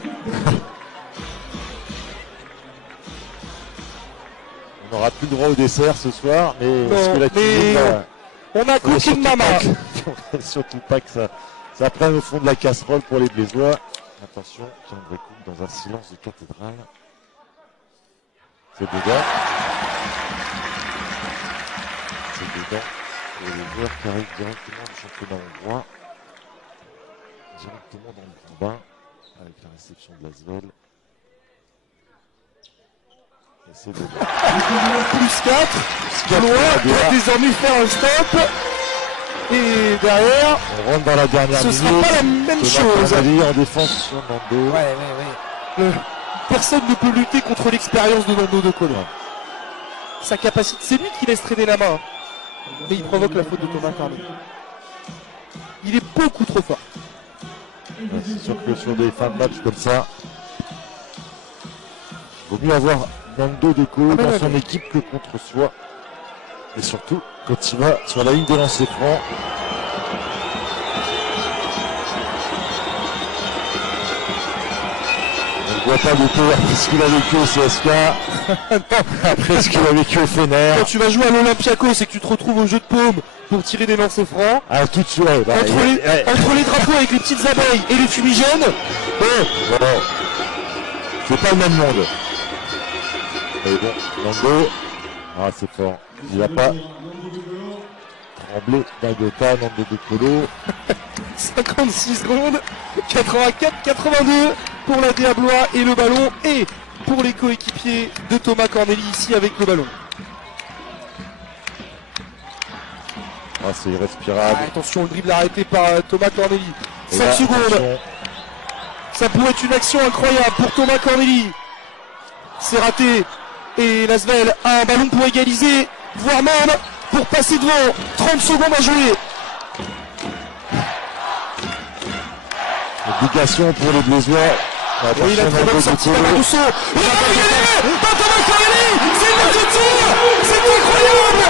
On n'aura plus le droit au dessert ce soir, mais on a Cooking Mama. Surtout pas que ça prenne au fond de la casserole pour les Blésois. Attention, Keandre Cook dans un silence de cathédrale. C'est dedans. C'est dedans. Et les joueurs qui arrivent directement du championnat hongrois, directement dans le grand bain, avec la réception de Lasvel. Et c'est dedans. Plus 4. Galois doit désormais faire un stop. Et derrière, on rentre dans la dernière minute. Ce sera pas la même chose. En défense sur Nando. Ouais. Personne ne peut lutter contre l'expérience de Nando De Colo. Sa capacité, c'est lui qui laisse traîner la main. Mais il provoque la faute de Thomas Corneli. Il est beaucoup trop fort. C'est sûr que sur des fins de match comme ça, il vaut mieux avoir Nando De Colo dans son équipe que contre soi. Et surtout, quand il va sur la ligne des lancers francs. On ne voit pas de peur après ce qu'il a vécu au CSK, après ce qu'il a vécu au Fener. Quand tu vas jouer à l'Olympiakos et que tu te retrouves au jeu de paume pour tirer des lancers francs, tout de suite, bah, entre les drapeaux avec les petites abeilles et les fumigènes, bon, c'est pas le même monde. Mais bon, Nando, c'est fort. Il n'a pas tremblé d'Agota, Nando De Colo. 56 secondes, 84-82 pour la Diablois et le ballon, et pour les coéquipiers de Thomas Corneli ici avec le ballon. C'est irrespirable. Attention, le dribble arrêté par Thomas Corneli. 5 là, secondes. attention. Ça pourrait être une action incroyable pour Thomas Corneli. C'est raté. Et Lasvel a un ballon pour égaliser, voire même pour passer devant. 30 secondes à jouer. Obligation pour les Blésois. Oui, il a très bonne sortie de Rousseau. Thomas Corneli, c'est une autre tir. C'est incroyable.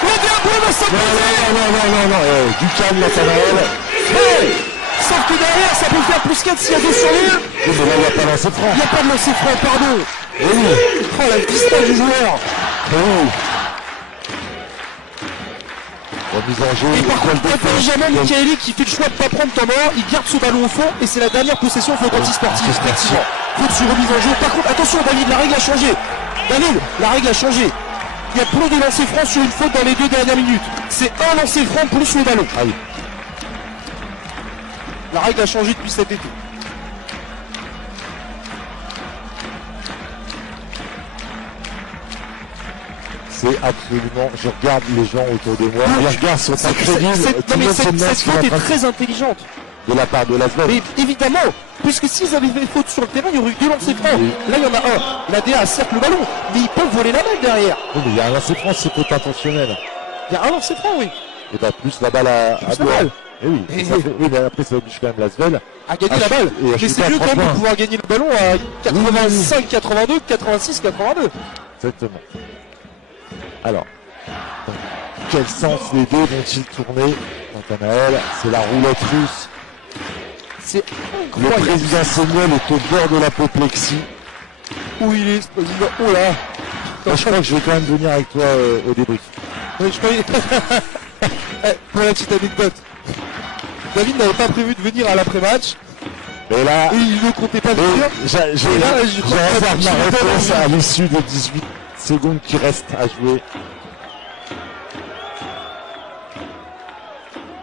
Le Diablo va s'imposer. Non. Du calme, Nathanaël. Sauf que derrière, ça peut faire plus 4 s'il y a 2 sur 1. Mais là, il n'y a pas lancé franc. Il n'y a pas de lancer franc, pardon. Oui. Oh, la distance du joueur. Remise en jeu. Et par contre, intelligemment, Michaeli qui fait le choix de ne pas prendre temps mort, il garde ce ballon au fond et c'est la dernière possession faute anti-sportive. Effectivement. Faute sur remise en jeu. Par contre, attention, David, la règle a changé. David, la règle a changé. Il y a plus de lancers francs sur une faute dans les 2 dernières minutes. C'est un lancer franc plus le ballon. Ah oui. La règle a changé depuis cet été. C'est absolument. Je regarde les gens autour de moi. Les regards sont pas crédibles. Cette faute est très intelligente. De la part de Lasvel. Mais évidemment, puisque s'ils avaient fait faute sur le terrain, il y aurait eu 2 lancers francs. Oui. Là, il y en a un. La DA cercle le ballon, mais ils peuvent voler la balle derrière. Oui, mais il y a un lancer franc, c'est faute intentionnelle. Il y a un lancer franc, oui. Et bah plus la balle à la balle. Et oui, Et ça fait, oui, mais après ça oblige quand même Lasvel à gagner la balle. Mais c'est mieux quand même de pouvoir gagner le ballon à 85-82 que 86-82. Exactement. Alors, dans quel sens les deux vont-ils tourner? Nathanaël, c'est la roulette russe. C'est Le incroyable. président Seigneul est au bord de l'apoplexie. Où il est, ce président? Oh là. Moi, je crois que je vais quand même venir avec toi au débrief. Oui, je croyais. Pour la petite anecdote. David n'avait pas prévu de venir à l'après-match. Mais là, Et il ne comptait pas venir. j'ai Et là, je crois que réserve je ma me donne réponse envie. à l'issue des 18 secondes qui restent à jouer.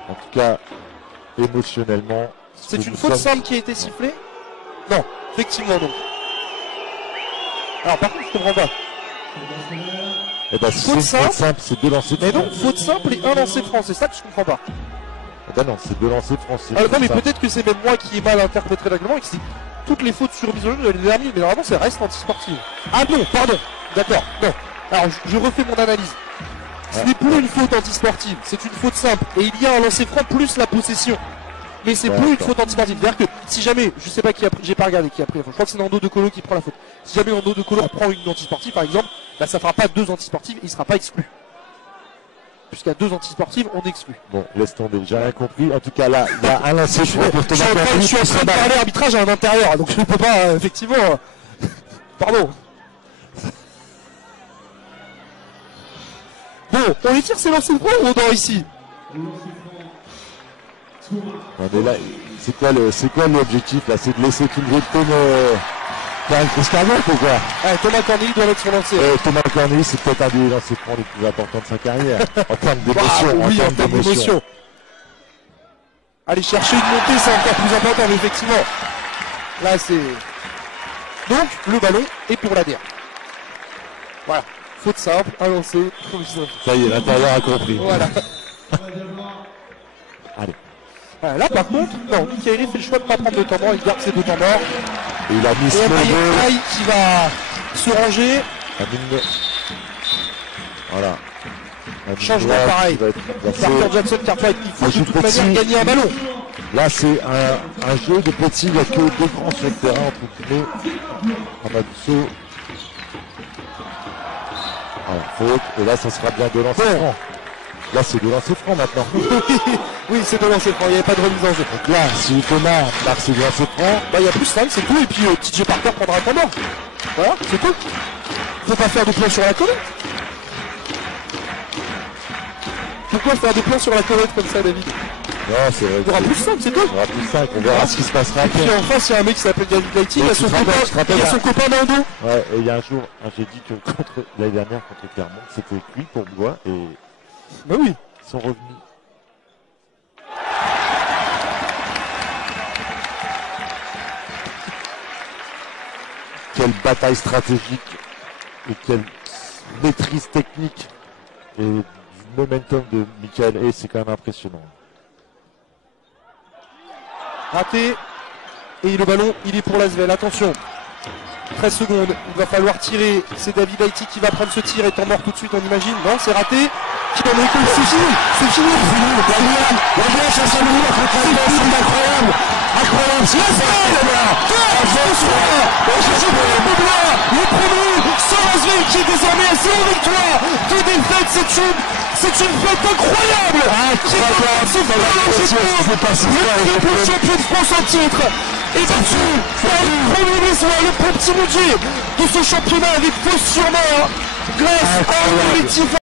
En tout cas, émotionnellement. C'est une faute simple qui a été sifflée? Non, effectivement non. Alors par contre, je comprends pas. Eh ben, si Faute c'est une faute simple. simple, c'est 2 lancers Mais francs. donc, faute simple et un lancer franc, c'est ça que je comprends pas. Eh ben non, c'est 2 lancers francs. Non, mais peut-être que c'est même moi qui ai mal interprété le règlement et que c'est toutes les fautes sur mise au jeu de l'année dernière, mais normalement, ça reste anti-sportive. Ah non, pardon, d'accord, non. Alors, je refais mon analyse. Ce n'est plus une faute anti-sportive, c'est une faute simple. Et il y a un lancer franc plus la possession. Mais c'est plus une faute anti-sportive. C'est-à-dire que si jamais, je sais pas qui a pris, j'ai pas regardé qui a pris, je crois que c'est Nando De Colo qui prend la faute. Si jamais Nando De Colo reprend une anti-sportive, par exemple, bah ça fera pas 2 anti-sportives, il sera pas exclu. Puisqu'il y a 2 anti-sportives, on exclut. Bon, laisse tomber, j'ai rien compris. En tout cas, là, il y a un lancer franc pour Thomas Corneli. Je suis en train de parler arbitrage à un intérieur, donc je ne peux pas, effectivement. Pardon. Bon, on les tire, c'est lancé le point ou on dort ici? Non, mais là, c'est quoi l'objectif là? C'est de laisser tout le jeu de paume faire une crise cardiaque ou quoi? Thomas Corneli doit mettre son lancer. Thomas Corneli, c'est peut-être un des lancers francs les plus importants de sa carrière. En termes d'émotion. Oui, en termes d'émotion. Aller chercher une montée, c'est encore plus important, mais effectivement. Là, c'est. Donc, le ballon est pour la DA. Voilà. Faute simple, un lancer. Ça y est, l'intérieur a compris. Voilà. Allez. Là, par contre, non, Michaeli fait le choix de ne pas prendre de temps mort, il garde ses 2 temps morts. Et il a mis Et Aïe qui va se ranger. Voilà. Changement pareil. Carter Jackson, Carter, il faut de toute manière gagner un ballon. Là, c'est un jeu de petits, il n'y a que deux grands sur le terrain, entre guillemets. Amaduso. Faute, et là, ça sera bien de lancer franc. Là, c'est de lancer franc maintenant. Oui, c'est de lancer franc, il n'y avait pas de remise en jeu. Donc là, si Thomas marque ses de lancer franc, Bah, il y a plus 5, c'est tout, et puis TJ Parker prendra un temps mort. Voilà, c'est tout. Faut pas faire de plans sur la comète. Pourquoi faire des plans sur la comète comme ça, David? non, c'est vrai. Il y aura plus 5, c'est tout. Il y aura plus 5, on verra ce qui se passera Et puis après. en face, il y a un mec qui s'appelle David Lighty, il y a son copain dans le dos. Ouais, et il y a un jour, j'ai dit que l'année dernière contre Clermont, c'était lui pour Blois, et Bah oui. ils sont revenus. Quelle bataille stratégique et quelle maîtrise technique et du momentum de Michael Hay, c'est quand même impressionnant. Raté. Et le ballon, il est pour l'Asvel. Attention. 13 secondes. Il va falloir tirer. C'est David Lighty qui va prendre ce tir. Étant mort tout de suite, on imagine. Non, c'est raté. Qui va mettre c'est fini. C'est fini. La gauche, c'est incroyable. Incroyable. C'est le premier sur l'Asvel qui est désormais à 0 victoire. 2 défaites. C'est une fête incroyable. Le triple champion de France en titre est battu par le premier espoir, le petit budget de ce championnat avec fausse sur main grâce à un collectif